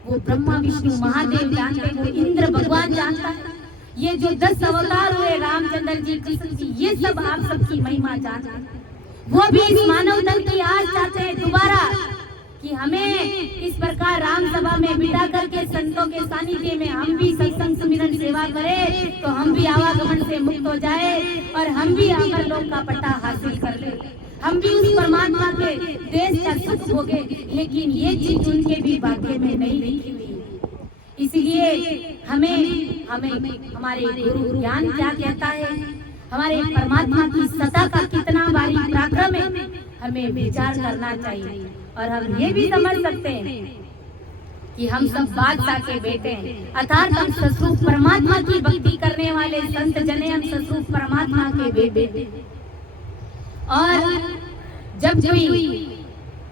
वो ब्रह्मा विष्णु महादेव जानते, वो इंद्र भगवान जानता है। ये जो 10 अवतार हुए रामचंद्र जी, कृष्ण जी, ये सब आप सबकी महिमा जानते हैं। वो भी इस मानव दल की आज चाहते हैं दोबारा कि हमें इस प्रकार राम सभा में बिठा करके संतों के सानिध्य में हम भी सत्संग सुमिरन सेवा करें, तो हम भी आवागमन से मुक्त हो जाए और हम भी अमर लोक का पट्टा हासिल कर ले, हम भी उस परमात्मा के देश का सुख भोगे। लेकिन ये चीज उनके भी भाग्य में नहीं लिखी हुई। इसलिए हमें हमारे गुरु ज्ञान क्या कहता है, हमारे परमात्मा की सत्ता का कितना भारी पराक्रम है, हमें विचार करना चाहिए। और हम ये भी समझ सकते हैं कि हम सब बादशाह के बेटे हैं, अर्थात हम सस्वरूप परमात्मा की भक्ति करने वाले संत जने, हम सस्वरूप परमात्मा के बेटे। और जब कोई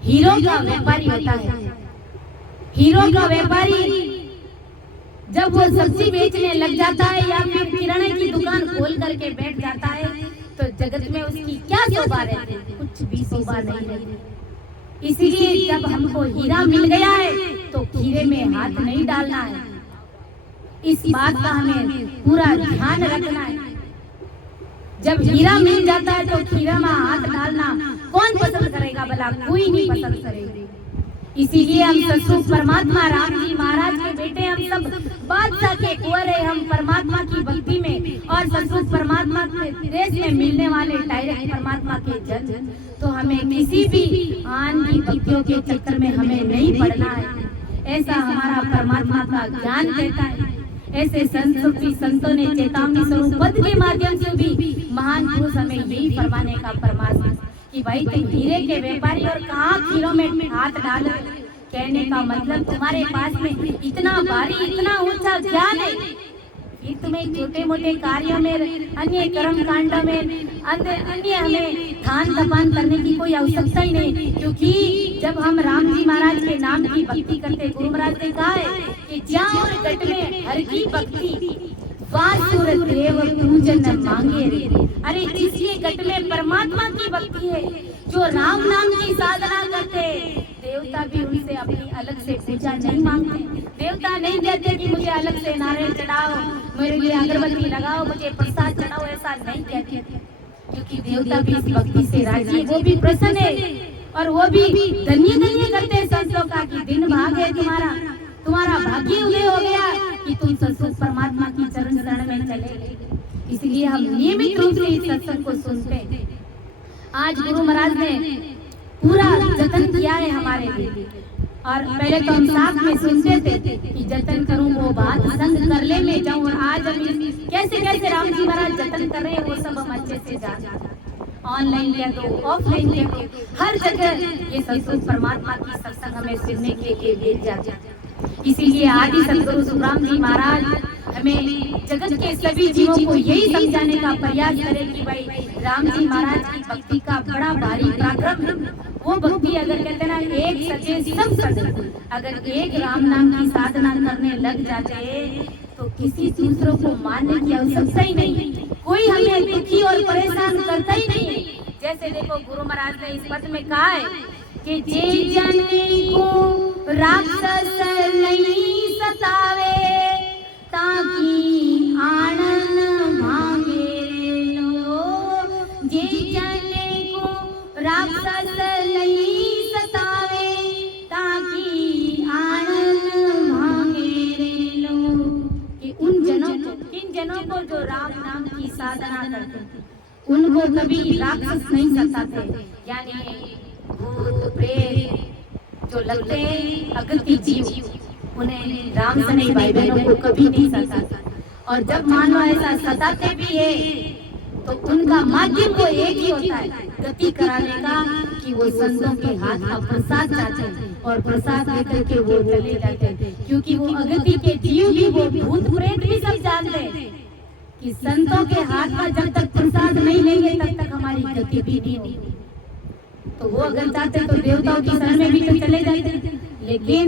हीरो का व्यापारी होता है, हीरो का व्यापारी जब वो सब्जी बेचने लग जाता है या फिर किराने की दुकान खोल करके बैठ जाता है, तो जगत में उसकी क्या शोभा रहती है? कुछ भी शोभा नहीं रहती। इसीलिए जब हमको हीरा मिल गया है तो हीरे में हाथ नहीं डालना है, इस बात का हमें पूरा ध्यान रखना है। जब हीरा मिल जाता है तो हीरा में हाथ डालना कौन पसंद करेगा? भला कोई नहीं पसंद करेगा। इसीलिए हम सस्वरूप परमात्मा राम जी महाराज के बेटे, हम सब बादशाह के कुंवर है, हम परमात्मा की भक्ति में और सस्वरूप परमात्मा के देश में मिलने वाले डायरेक्ट परमात्मा के जन। तो हमें किसी भी आन की भक्तियों के चक्कर में हमें नहीं पड़ना है, ऐसा हमारा परमात्मा का ज्ञान कहता है। ऐसे संतों ने चेतावनी स्वरूप पद के माध्यम से भी महान पुरुष हमें यही फरमाने का परमात्मा कि भाई तुम हीरे के व्यापारी और कहाँ हीरों में हाथ डालो। कहने का मतलब तुम्हारे पास में इतना भारी, इतना ऊंचा ज्ञान है, फिर तुम्हें छोटे मोटे कार्यों में, अन्य कर्म कांडों में, अन्य हमें थान तपान करने की कोई आवश्यकता ही नहीं। क्योंकि जब हम राम जी महाराज के नाम की भक्ति करते, गुरु महाराज ने कहा है कि ज्યાં और गट में हर की भक्ति वासुर देव पूजन मांगे रे। अरे जिसके गट में परमात्मा की भक्ति है, जो राम नाम की साधना करते, देवता भी उनसे अपनी अलग से पूजा नहीं मांगते। देवता नहीं कहते कि मुझे अलग से नारियल चढ़ाओ, मेरे लिए अगरबत्ती लगाओ, मुझे प्रसाद चढ़ाओ, ऐसा नहीं कहते। क्योंकि देवता भी इस भक्ति से राजी है, वो भी प्रसन्न है और वो भी धन्य करते संतों का कि दिन भाग है तुम्हारा भाग्य उदय हो गया कि तुम सत्संग परमात्मा की चरण शरण में चले। इसलिए हम नियमित रूप से इस सत्संग को सुनते हैं। आज गुरु महाराज ने पूरा जतन किया है हमारे लिए, और पहले तो हम साथ में सुनते थे कि जतन करूं वो बात संग कर ले में जाऊं, और आज हम कैसे कैसे राम जी महाराज जतन कर रहे हैं वो सब हम अच्छे से जानते। ऑनलाइन कह दो, ऑफलाइन कह दो, हर जगह ये सत्संग परमात्मा की सत्संग हमें सुनने के लिए भेज जाते हैं। इसीलिए आदि सदगुरु सुखराम जी महाराज हमें जगत के सभी जीवों को यही समझाने का प्रयास करें कि भाई राम जी महाराज की भक्ति का बड़ा भारी पराक्रम है। वो भक्ति अगर कहते ना एक सचे सब सचे, अगर एक राम नाम की साधना करने लग जाते तो किसी दूसरों को मानने की आवश्यकता ही नहीं, कोई हमें दुखी और परेशान करता ही नहीं। जैसे देखो गुरु महाराज ने इस पद में कहा है कि जे जन को राक्षस नहीं सतावे, ताकि आनंद मांगे लो। जे जन को राक्षस नहीं सतावे, ताकि आनंद मांगे लो। कि उन जनों को, किन जनों को जो राम नाम की साधना करते, उनको कभी राक्षस नहीं सताते, यानी भूत प्रेत जो लगते हैं अगति जीव, उन्हें राम से नहीं, भाई बहनों को कभी नहीं सताता। और जब मानो ऐसा सताते भी है तो उनका माध्यम वो एक ही होता है, गति कराने का, कि वो संतों के हाथ का प्रसाद चाहते हैं और प्रसाद लेकर के वो चले जाते हैं। क्योंकि वो अगति के जीव भी, वो भूत प्रेत भी सब जानते हैं कि संतों के हाथ का जब तक प्रसाद नहीं लेंगे तब तक हमारी गति भी नहीं होगी। तो वो अगर चाहते तो देवताओं की शरण में भी तो चले जाते, लेकिन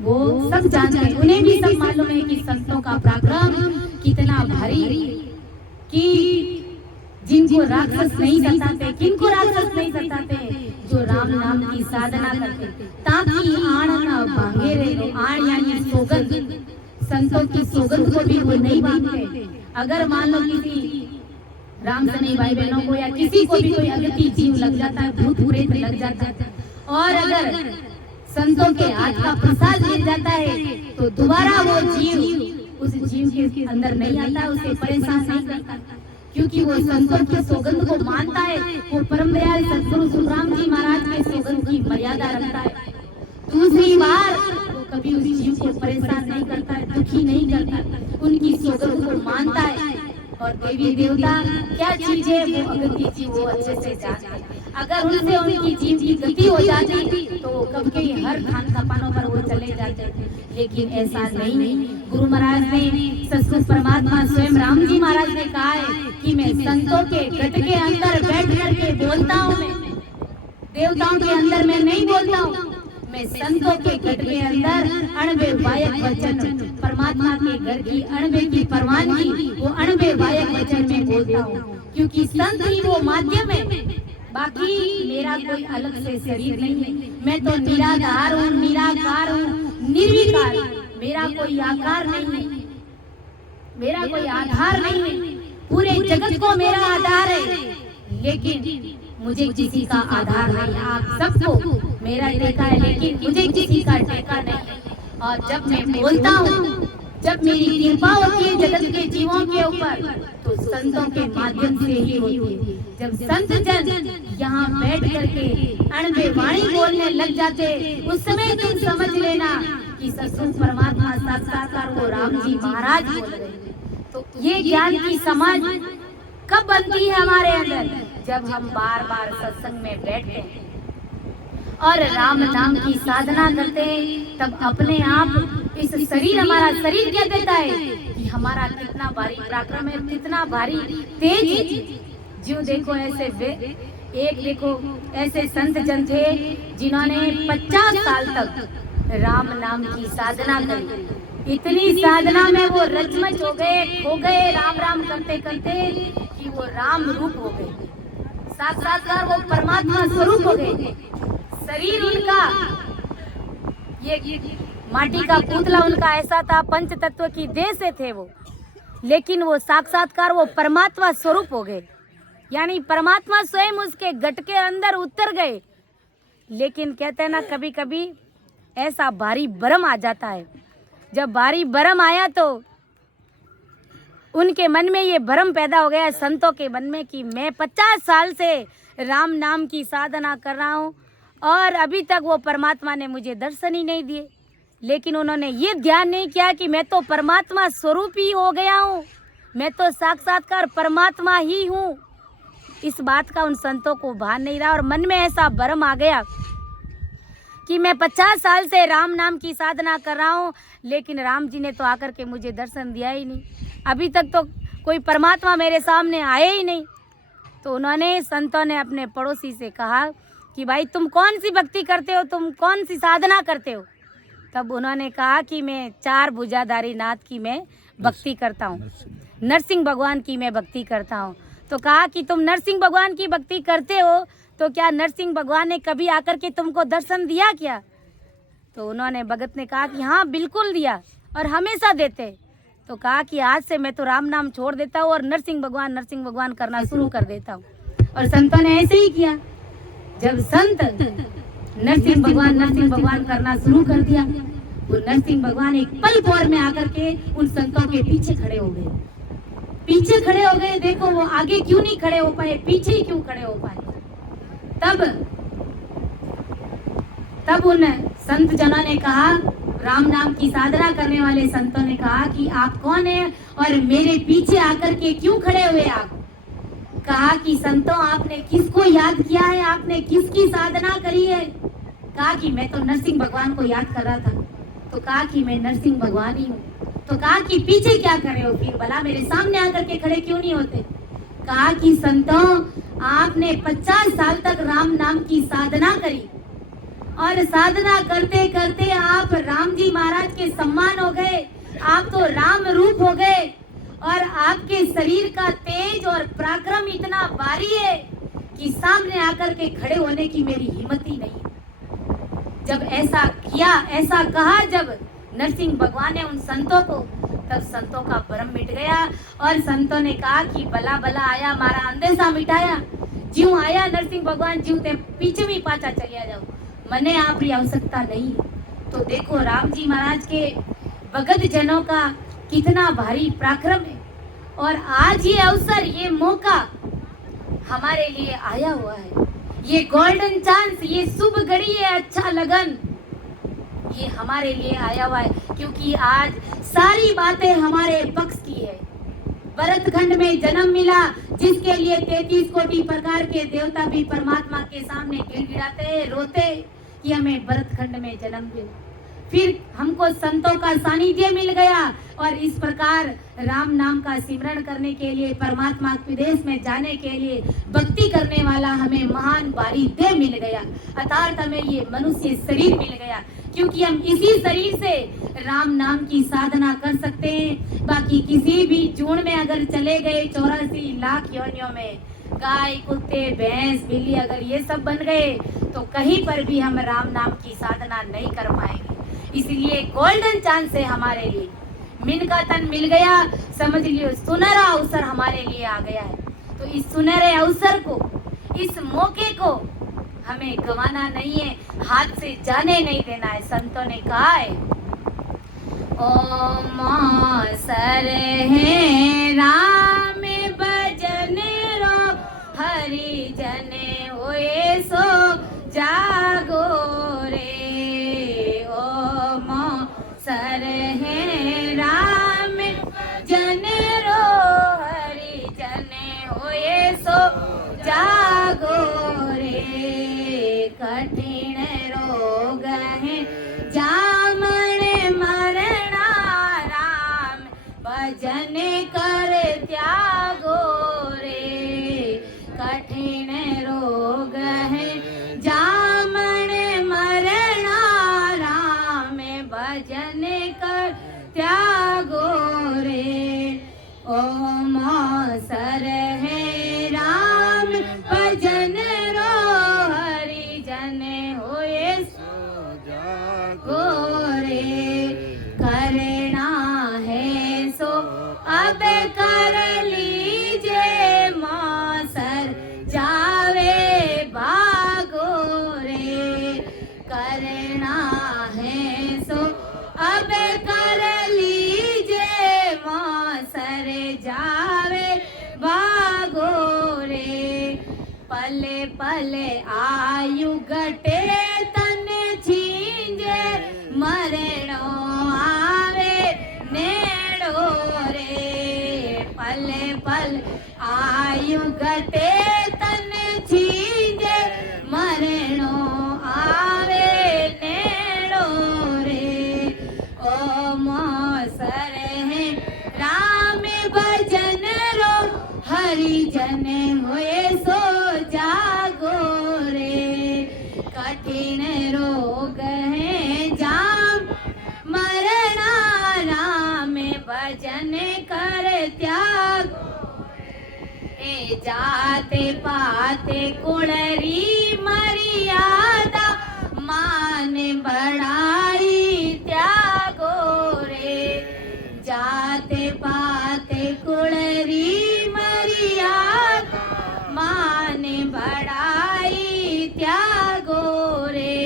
वो सब जानते हैं, उन्हें भी सब मालूम है कि संतों का पराक्रम कितना भारी है, कि जिनको राक्षस नहीं सताते, किनको राक्षस नहीं सताते, जो राम नाम की साधना करते, ताकि आण न भांगे रे। आण यानी सौगंध, संतों की सौगंध को भी वो नहीं भांगते। अगर मान लो किसी राम सनी भाई बहनों को या किसी को भी कोई अगति जीव लग जाता है, भूत प्रेत लग जाता है, और अगर संतों के हाथ का प्रसाद मिल जाता है तो दोबारा वो जीव उस जीव के अंदर नहीं आता, उसे परेशान नहीं करता, क्योंकि वो संतों की सौगंध को मानता है। वो परम दयाल सदगुरु सुखराम जी महाराज के सौगंध की मर्यादा रखता है। दूसरी बार वो कभी उस जीव को परेशान नहीं करता है, दुखी नहीं करता, उनकी सौगंध को मानता है। और देवी देवता क्या चीज है वो अगति जी वो अच्छे से जानते हैं। अगर उनसे उनकी जीव की गति हो जाती तो कब के हर खान खपानों पर वो चले जाते, लेकिन ऐसा नहीं। गुरु महाराज ने सतगुरु परमात्मा स्वयं राम जी महाराज ने कहा है कि मैं संतों के गट के अंदर बैठ करके बोलता हूँ, मैं देवताओं के अंदर मैं नहीं बोलता हूँ, मैं संतों के गट के अंदर अणबे वायक वचन परमात्मा के घर की अणबे की परवानगी वो अणबे वायक वचन में बोलता हूँ, क्योंकि संत ही वो माध्यम है। बाकी मेरा कोई अलग से शरीर नहीं है, मैं तो निराधार हूँ, निराकार हूँ, निर्विकार। मेरा कोई आकार नहीं है, मेरा कोई आधार नहीं है, पूरे जगत को मेरा आधार है, लेकिन मुझे किसी का आधार नहीं। आप सबको मेरा टेका है, लेकिन मुझे किसी का टेका नहीं है। और जब मैं बोलता हूँ, जब मेरी कृपा होती है जगत के जीवों के ऊपर, तो संतों के माध्यम से ही होती है। जब संत जन यहाँ बैठ करके अणबे वाणी बोलने लग जाते, उस समय तुम समझ लेना कि सतगुरु परमात्मा साक्षात्कार वो राम जी महाराज बोल रहे हैं। तो ये ज्ञान की समझ कब बनती है हमारे अंदर? जब हम बार बार सत्संग में बैठते हैं और राम नाम की साधना करते हैं, तब अपने आप इस शरीर, हमारा शरीर क्या देता है कि हमारा कितना भारी पराक्रम है, कितना भारी तेज है। जो देखो ऐसे एक देखो ऐसे संत जन थे जिन्होंने 50 साल तक राम नाम की साधना करी। इतनी साधना में वो रचमच हो गए, खो गए राम राम करते करते कि वो राम रूप हो गए, साक्षात्कार वो परमात्मा स्वरूप हो गए। शरीर उनका ये माटी का पुतला उनका ऐसा था, पंच तत्व की देह से थे वो, लेकिन वो साक्षात्कार वो परमात्मा स्वरूप हो गए, यानी परमात्मा स्वयं उसके गट के अंदर उतर गए। लेकिन कहते हैं ना, कभी कभी ऐसा भारी भरम आ जाता है। जब भारी भरम आया तो उनके मन में ये भरम पैदा हो गया, संतों के मन में, कि मैं 50 साल से राम नाम की साधना कर रहा हूँ और अभी तक वो परमात्मा ने मुझे दर्शन ही नहीं दिए। लेकिन उन्होंने ये ध्यान नहीं किया कि मैं तो परमात्मा स्वरूप ही हो गया हूँ, मैं तो साक्षात्कार परमात्मा ही हूँ। इस बात का उन संतों को भान नहीं रहा और मन में ऐसा भरम आ गया कि मैं 50 साल से राम नाम की साधना कर रहा हूँ, लेकिन राम जी ने तो आकर के मुझे दर्शन दिया ही नहीं, अभी तक तो कोई परमात्मा मेरे सामने आए ही नहीं। तो उन्होंने, संतों ने अपने पड़ोसी से कहा कि भाई तुम कौन सी भक्ति करते हो, तुम कौन सी साधना करते हो? तब उन्होंने कहा कि मैं 4 भुजाधारी नाथ की मैं भक्ति करता हूँ, नरसिंह भगवान की मैं भक्ति करता हूँ। तो कहा कि तुम नरसिंह भगवान की भक्ति करते हो, तो क्या नरसिंह भगवान ने कभी आकर के तुमको दर्शन दिया क्या? तो उन्होंने, भगत ने कहा कि हाँ बिल्कुल दिया और हमेशा देते। तो कहा कि आज से मैं तो राम नाम छोड़ देता हूँ और नरसिंह भगवान करना शुरू कर देता हूँ। और संतों ने ऐसे ही किया। जब संत नरसिंह भगवान करना शुरू कर दिया, वो नरसिंह भगवान एक पल भर में आकर के उन संतों के पीछे खड़े हो गए, पीछे खड़े हो गए। देखो वो आगे क्यों नहीं खड़े हो पाए, पीछे ही क्यों खड़े हो पाए? तब उन संत जनों ने कहा, राम नाम की साधना करने वाले संतों ने कहा कि आप कौन है और मेरे पीछे आकर के क्यों खड़े हुए आप? कहा कि संतों आपने किसको याद किया है, आपने किसकी साधना करी है? कहा कि मैं तो नरसिंह भगवान को याद कर रहा था। तो कहा कि मैं नरसिंह भगवान ही हूँ। तो कहा कि पीछे क्या कर रहे हो फिर, भला मेरे सामने आकर के खड़े क्यों नहीं होते? कहा कि संतों आपने 50 साल तक राम नाम की साधना करी और साधना करते करते आप राम जी महाराज के सम्मान हो गए, आप तो राम रूप हो गए और आपके शरीर का तेज और पराक्रम इतना भारी है कि सामने आकर के खड़े होने की मेरी हिम्मत ही नहीं। जब ऐसा किया, ऐसा कहा जब नरसिंह भगवान ने उन संतों को, तब संतों का भ्रम मिट गया और संतों ने कहा कि भला भला आया, हमारा अंदेशा मिटाया, ज्यों आया नरसिंह भगवान ज्यों ते पीछे भी पाछा चलिया जाओ, मने आपकी आवश्यकता नहीं। तो देखो राम जी महाराज के भगत जनों का कितना भारी पराक्रम है और आज ये अवसर, ये मौका हमारे लिए आया हुआ है, ये गोल्डन चांस, ये शुभ घड़ी है, अच्छा लगन ये हमारे लिए आया हुआ है, क्योंकि आज सारी बातें हमारे पक्ष की है। भरतखंड में जन्म मिला, जिसके लिए 33 कोटि प्रकार के देवता भी परमात्मा के सामने गिड़गिड़ाते रोते कि हमें भरतखंड में जन्म मिला। फिर हमको संतों का सानिध्य मिल गया और इस प्रकार राम नाम का सिमरण करने के लिए, परमात्मा के विदेश में जाने के लिए भक्ति करने वाला हमें महान भारी देह मिल गया, अर्थात हमें ये मनुष्य शरीर मिल गया, क्योंकि हम इसी शरीर से राम नाम की साधना कर सकते हैं। बाकी किसी भी जून में अगर चले गए 84 लाख योनियों में, गाय कुत्ते भैंस बिल्ली अगर ये सब बन गए तो कहीं पर भी हम राम नाम की साधना नहीं कर पाएंगे। इसलिए गोल्डन चांस है हमारे लिए, मिन का तन मिल गया, समझ लियो सुनहरा अवसर हमारे लिए आ गया है। तो इस सुनहरे अवसर को, इस मौके को हमें गंवाना नहीं है, हाथ से जाने नहीं देना है। संतों ने कहा है, ओ मासर है राम भजन रो हरि जन होए सो जागो रे। सर है राम जन रो हरि जन होए सो जागो रे। कठिन रोग है जामन मरना, राम भजन कर त्यागो रे। कठिन रोग है जामन मरना, राम भजन कर त्यागो रे। ओ मासर है राम भजन रो हरि जन होए सो जागो रे। करना है सो अब कर लीजिए, मासर जावे भागो रे। करना है सो अब कर लीजिए, मासर जावे भागो रे। पले पले आयु घटे तन छींजे, मरणो आवे नेड़ो रे। पले पल आयु घटे तन छींजे, मरणो आवे नेड़ो रे। ओ मासर है राम भजन रो हरि जन होए सो जागो रे। कठिन रोग है जाम मरना, राम भजन कर त्याग। ए जाते पाते कुड़री मर्यादा, मान बढ़ाई त्यागो रे। जाते पाते कुड़री मर्यादा, मान बढ़ाई त्यागो रे।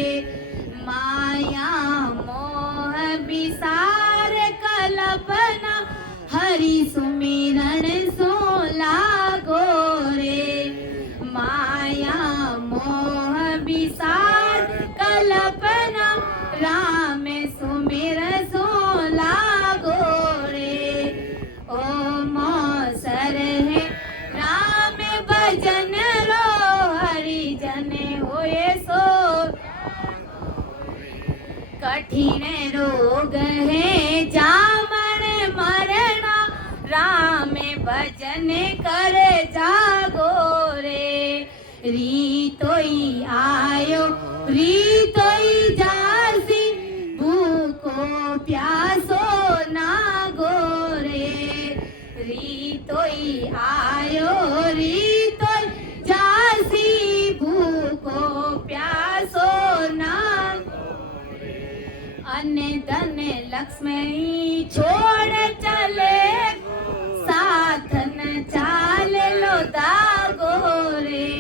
माया मोह विसार कल्पना, हरि सुमिरन सो लागो रे। माया मोह विसार कल्पना, राम सुमिर सो लागो रे। ओ मासर है राम भजन रो हरि जन होए सो। कठिन रोग है जामन मरना, राम भजन कर जागो रे। रीतोई आयो रीतोई जासी, भूखो प्यासो ना गोरे। रीतोई आयो रीतोई जासी, भूखो प्यासो ना गोरे। अन्य धन लक्ष्मी छोड़ चले, साथ न चाल लो दागो रे।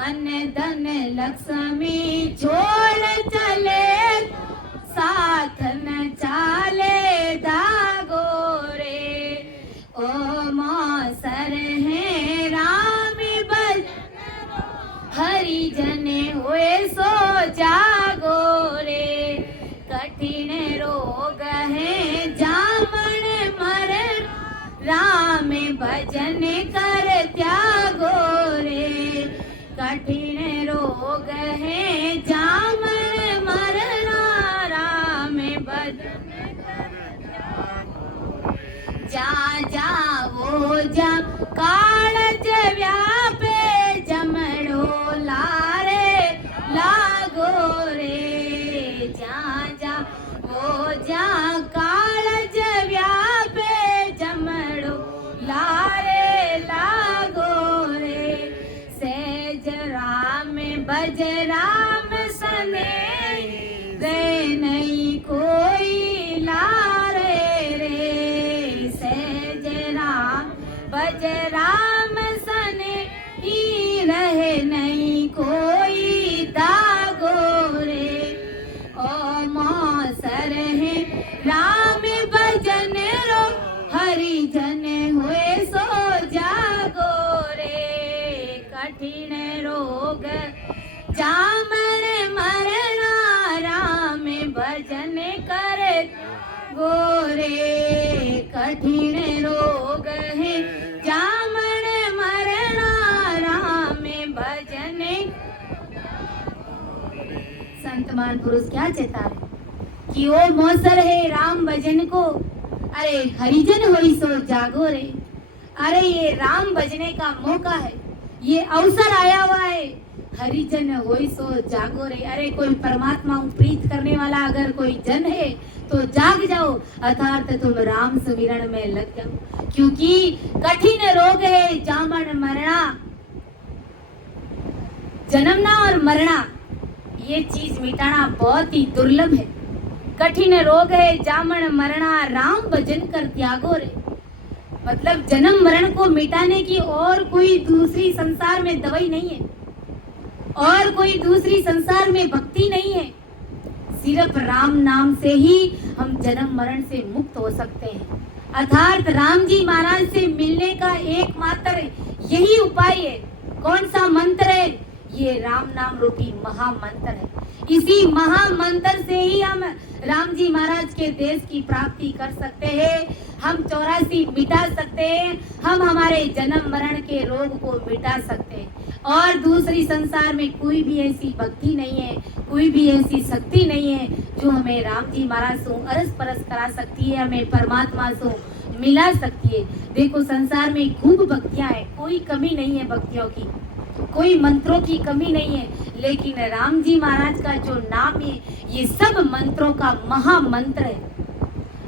अन्य धन लक्ष्मी छोड़ चले, साथ न चाले दागो रे। ओ मासर है राम भजन हरि जन हुए सो जागो रे। कठिन रोग है जामन मरण, राम भजन कर त्यागो रे। कठिन रोग है जामन मरना, राम भजन कर त्यागो रे। जा जावो जा कालज व्यापे, जमड़ो लारे लागो रे। जा जा वो जा कालज व्यापे, जमड़ो लारे लागो रे। सहज राम भज राम सने, रे नहीं कोई लारे रे। सहज राम भज राम सने, ही रहे नहीं कोई दागो रे। ओ मौसर है राम भजन रो, हरिजन हुए सो जागो रे। कठिन रोग जामन मरना, राम भजन कर गोरे। कठिन रोग है जामन मरना, राम भजन। संत महापुरुष क्या चेता रहे कि ओ मौसर है राम भजन को, अरे हरिजन होई सो जागो रे। अरे ये राम भजने का मौका है, ये अवसर आया हुआ है, हरिजन होई सो जागो रे। अरे कोई परमात्मा को प्रीत करने वाला अगर कोई जन है तो जाग जाओ, अर्थात तुम राम सुमिरन में लग जाओ। क्योंकि कठिन रोग है जामन मरना, जन्मना और मरना ये चीज मिटाना बहुत ही दुर्लभ है। कठिन रोग है जामन मरना, राम भजन कर त्यागो रे। मतलब जन्म मरण को मिटाने की और कोई दूसरी संसार में दवाई नहीं है, और कोई दूसरी संसार में भक्ति नहीं है। सिर्फ राम नाम से ही हम जन्म मरण से मुक्त हो सकते हैं। अर्थात राम जी महाराज से मिलने का एकमात्र यही उपाय है। कौन सा मंत्र है? ये राम नाम रूपी महामंत्र है। इसी महामंत्र से ही हम राम जी महाराज के देश की प्राप्ति कर सकते हैं। हम 84 मिटा सकते हैं, हम हमारे जन्म मरण के रोग को मिटा सकते हैं। और दूसरी संसार में कोई भी ऐसी भक्ति नहीं है, कोई भी ऐसी शक्ति नहीं है जो हमें राम जी महाराज से अरस परस करा सकती है, हमें परमात्मा से मिला सकती है। देखो संसार में खूब भक्तियां हैं, कोई कमी नहीं है भक्तियों की, कोई मंत्रों की कमी नहीं है, लेकिन राम जी महाराज का जो नाम है ये सब मंत्रों का महामंत्र है।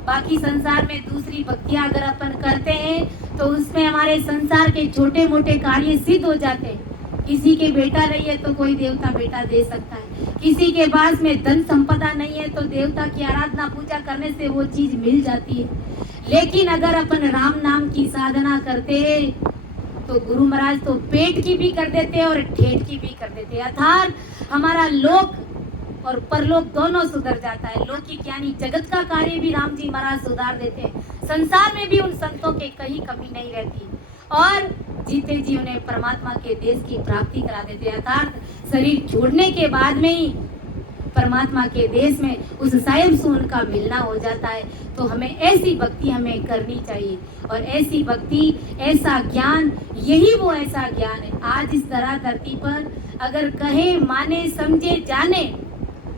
बाकी संसार में दूसरी भक्तियां अगर अपन करते हैं तो उसमें हमारे संसार के छोटे मोटे कार्य सिद्ध हो जाते हैं। किसी के बेटा नहीं है तो कोई देवता बेटा दे सकता है, किसी के पास में धन संपदा नहीं है तो देवता की आराधना पूजा करने से वो चीज मिल जाती है। लेकिन अगर अपन राम नाम की साधना करते हैं तो गुरु महाराज तो पेट की भी कर देते हैं और ठेठ की भी कर देते हैं। अर्थात हमारा लोक और परलोक दोनों सुधर जाता है। लौकिक यानी जगत का कार्य भी राम जी महाराज सुधार देते हैं। संसार में भी उन संतों के कहीं कमी नहीं रहती और जीते जी उन्हें परमात्मा के देश की प्राप्ति करा देते हैं। अर्थात शरीर छोड़ने के बाद में ही परमात्मा के देश में उस सायम से उनका मिलना हो जाता है। तो हमें ऐसी भक्ति हमें करनी चाहिए और ऐसी भक्ति, ऐसा ज्ञान, यही वो ऐसा ज्ञान है। आज इस तरह धरती पर अगर कहे, माने, समझे, जाने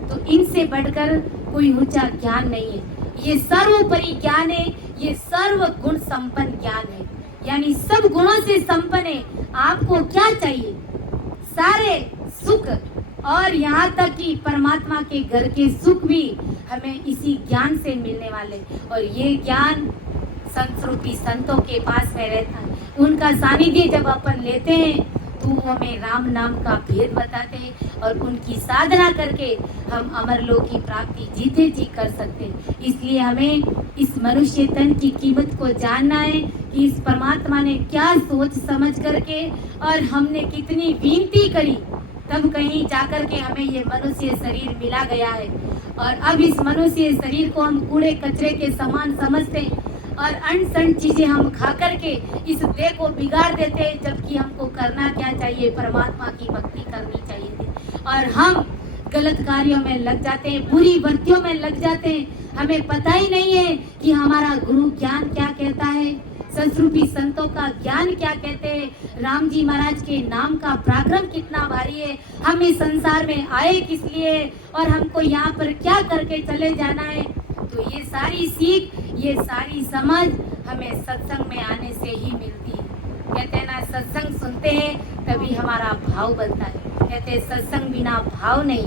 तो इनसे बढ़कर कोई ऊंचा ज्ञान नहीं है। ये सर्वोपरि ज्ञान है, ये सर्व गुण संपन्न ज्ञान है, यानी सब गुणों से संपन्न है। आपको क्या चाहिए? सारे सुख और यहाँ तक कि परमात्मा के घर के सुख भी हमें इसी ज्ञान से मिलने वाले। और ये ज्ञान संत रूपी संतों के पास में रहता है। उनका सानिध्य जब अपन लेते हैं तो वो हमें राम नाम का भेद बताते हैं और उनकी साधना करके हम अमरलोक की प्राप्ति जीते जी कर सकते हैं। इसलिए हमें इस मनुष्य तन की कीमत को जानना है कि इस परमात्मा ने क्या सोच समझ करके और हमने कितनी विनती करी, तब कहीं जाकर के हमें ये मनुष्य शरीर मिला गया है। और अब इस मनुष्य शरीर को हम कूड़े कचरे के समान समझते हैं और अनसन चीजें हम खा करके इस देह को बिगाड़ देते हैं, जबकि हमको करना क्या चाहिए? परमात्मा की भक्ति करनी चाहिए थी। और हम गलत कार्यों में लग जाते हैं, बुरी वृत्तियों में लग जाते हैं। हमें पता ही नहीं है कि हमारा गुरु ज्ञान क्या कहता है, संस्रूपी संतों का ज्ञान क्या कहते हैं, राम जी महाराज के नाम का पराक्रम कितना भारी है, हम इस संसार में आए किस लिए और हमको यहाँ पर क्या करके चले जाना है। तो ये सारी सीख, ये सारी समझ हमें सत्संग में आने से ही मिलती है। कहते हैं ना, सत्संग सुनते हैं तभी हमारा भाव बनता है। कहते हैं सत्संग बिना भाव नहीं,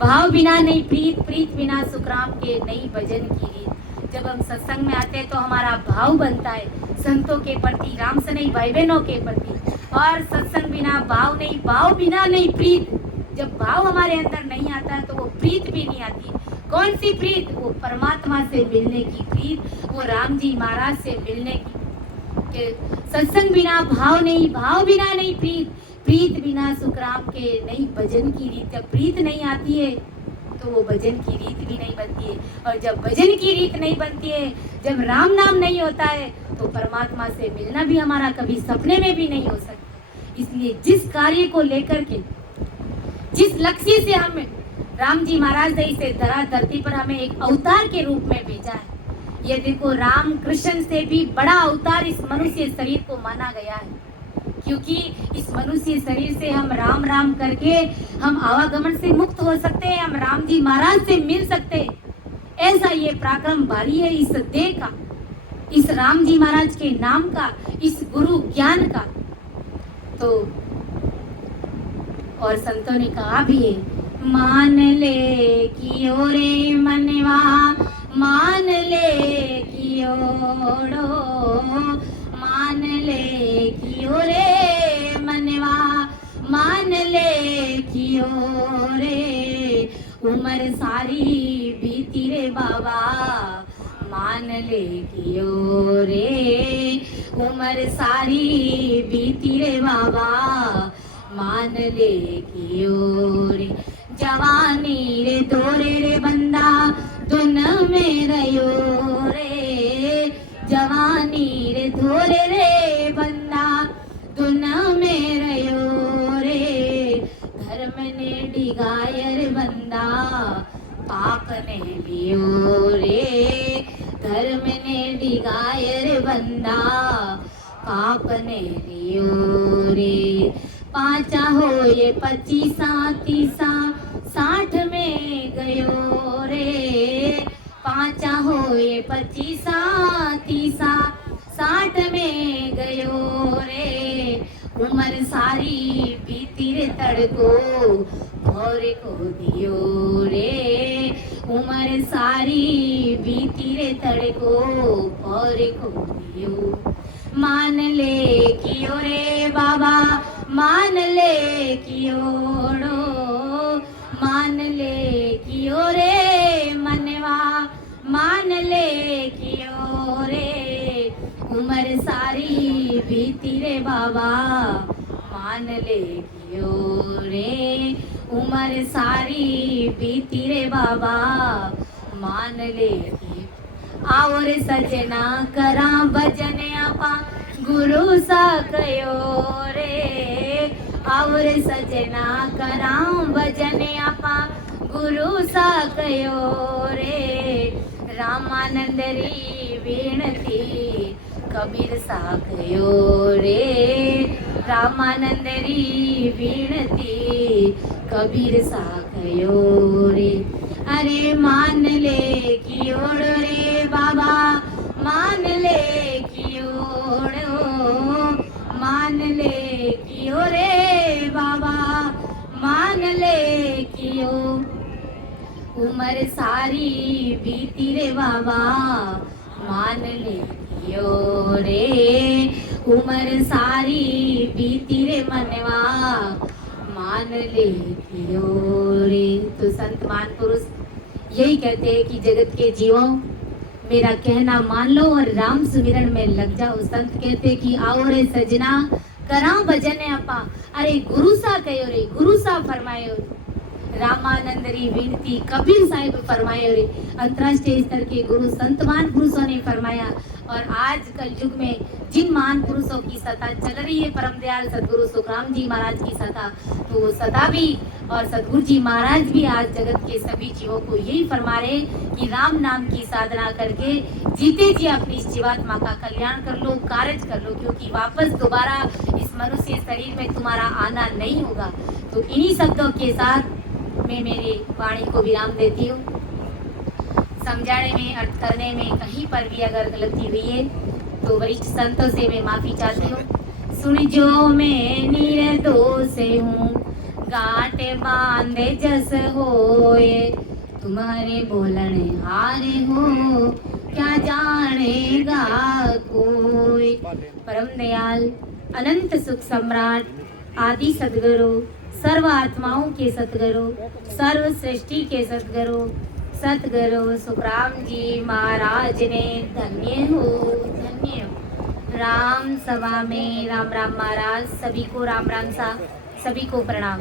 भाव बिना नहीं प्रीत, प्रीत बिना सुखराम के नहीं भजन की रीत। जब हम सत्संग में आते हैं तो हमारा भाव बनता है संतों के प्रति, राम से नहीं भाई बहनों के प्रति। और सत्संग बिना भाव नहीं, भाव बिना नहीं प्रीत। जब भाव हमारे अंदर नहीं आता है तो वो प्रीत भी नहीं आती। कौन सी प्रीत? वो परमात्मा से मिलने की प्रीत, वो राम जी महाराज से मिलने की। सत्संग बिना भाव नहीं, भाव बिना नहीं प्रीत, प्रीत बिना सुखराम के नहीं भजन की रीत। जब प्रीत नहीं आती है तो वो भजन की रीत भी नहीं बनती है, और जब भजन की रीत नहीं बनती है, जब राम नाम नहीं होता है, तो परमात्मा से मिलना भी हमारा कभी सपने में भी नहीं हो सकता। इसलिए जिस कार्य को लेकर के, जिस लक्ष्य से हम राम जी महाराज ने इसे धरती पर हमें एक अवतार के रूप में भेजा है, ये देखो राम कृष्ण से भी बड़ा अवतार इस मनुष्य शरीर को माना गया है। क्योंकि इस मनुष्य शरीर से हम राम राम करके हम आवागमन से मुक्त हो सकते हैं, हम राम जी महाराज से मिल सकते हैं। ऐसा ये पराक्रम भारी है इस देह का, इस राम जी महाराज के नाम का, इस गुरु ज्ञान का। तो और संतों ने कहा भी है, मान ले कि ओरे मनवा, मान ले कि ओड़ो, मान ले कि ओरे मनवा, मान ले कि ओरे उम्र सारी बीती रे बाबा, मान ले कि ओरे उम्र सारी बीती रे बाबा, मान ले कि ओरे जवानी रे तोरे रे बंदा दुन में रयो रे, जवानी रे थोरे रे बंदा दुन में रयो रे, धर्म ने डिगायर बंदा पाप ने लियो रे, धर्म ने डिगायर बंदा पाप ने लियो रे। पाचा हो ये 25 30 60 में गयो रे, पाचा हो ये 25 30 60 में गयो रे, उम्र सारी बीती रे तड़को भोरे को दियो रे, उम्र सारी बीती रे तड़को भोरे को दियो। मान ले कि ओरे बाबा, मान ले कि ओड़ो, मान ले कि ओरे मनवा, मान ले कि ओरे उम्र सारी बीती रे बाबा, मान ले कि ओरे उम्र सारी बीती रे बाबा, मान ले कि आओ रे सजना करा भजन आपा गुरु सा कयो रे, आओ रे सजना करा भजन आपा गुरु सा कयो रे, रामानंद री विनती कबीर सा कयो रे, रामानंद री विनती कबीर सा कयो रे। अरे मान ले कि ओड़ रे बाबा, मान ले कि ओड़ो, मान ले कि ओरे बाबा, मान ले कि ओ उम्र सारी बीती रे बाबा, मान ले कि ओरे उम्र सारी बीती रे मनवा, मान ले कि ओरे। तो संत महापुरुष यही कहते हैं कि जगत के जीवों मेरा कहना मान लो और राम सुमिरन में लग जाओ। संत कहते कि आओ रे सजना करा भजन आपा, अरे गुरु सा कयो रे, गुरु सा फरमायो, रामानंद री विनती कबीर साहिब फरमायो रे। अंतरराष्ट्रीय स्तर के गुरु संत महापुरुषों ने फरमाया, और आज कल युग में जिन महान पुरुषों की सत्ता चल रही है, परम दयाल सदगुरु सुखराम जी महाराज की सत्ता, तो वो सत्ता भी और सदगुरु जी महाराज भी आज जगत के सभी जीवों को यही फरमा रहे कि राम नाम की साधना करके जीते जी अपनी इस जीवात्मा का कल्याण कर लो, कार्य कर लो, क्योंकि वापस दोबारा इस मनुष्य शरीर में तुम्हारा आना नहीं होगा। तो इन्हीं शब्दों के साथ मैं मेरी वाणी को विराम देती हूँ। समझाने में, अर्थ करने में कहीं पर भी अगर गलती हुई है तो वरिष्ठ संतों से मैं माफी चाहती हूँ। सुन जो मैं निर्दोष हूँ, गांठ बांधे जस होए, तुम्हारे बोलने हारे हो, क्या जानेगा कोई। परम दयाल अनंत सुख सम्राट आदि सदगुरु, सर्व आत्माओं के सतगुरु, सर्व सृष्टि के सतगुरु सतगुरु सुखराम जी महाराज ने धन्य हो, धन्य हो। राम सभा में राम राम महाराज, सभी को राम राम सा, सभी को प्रणाम।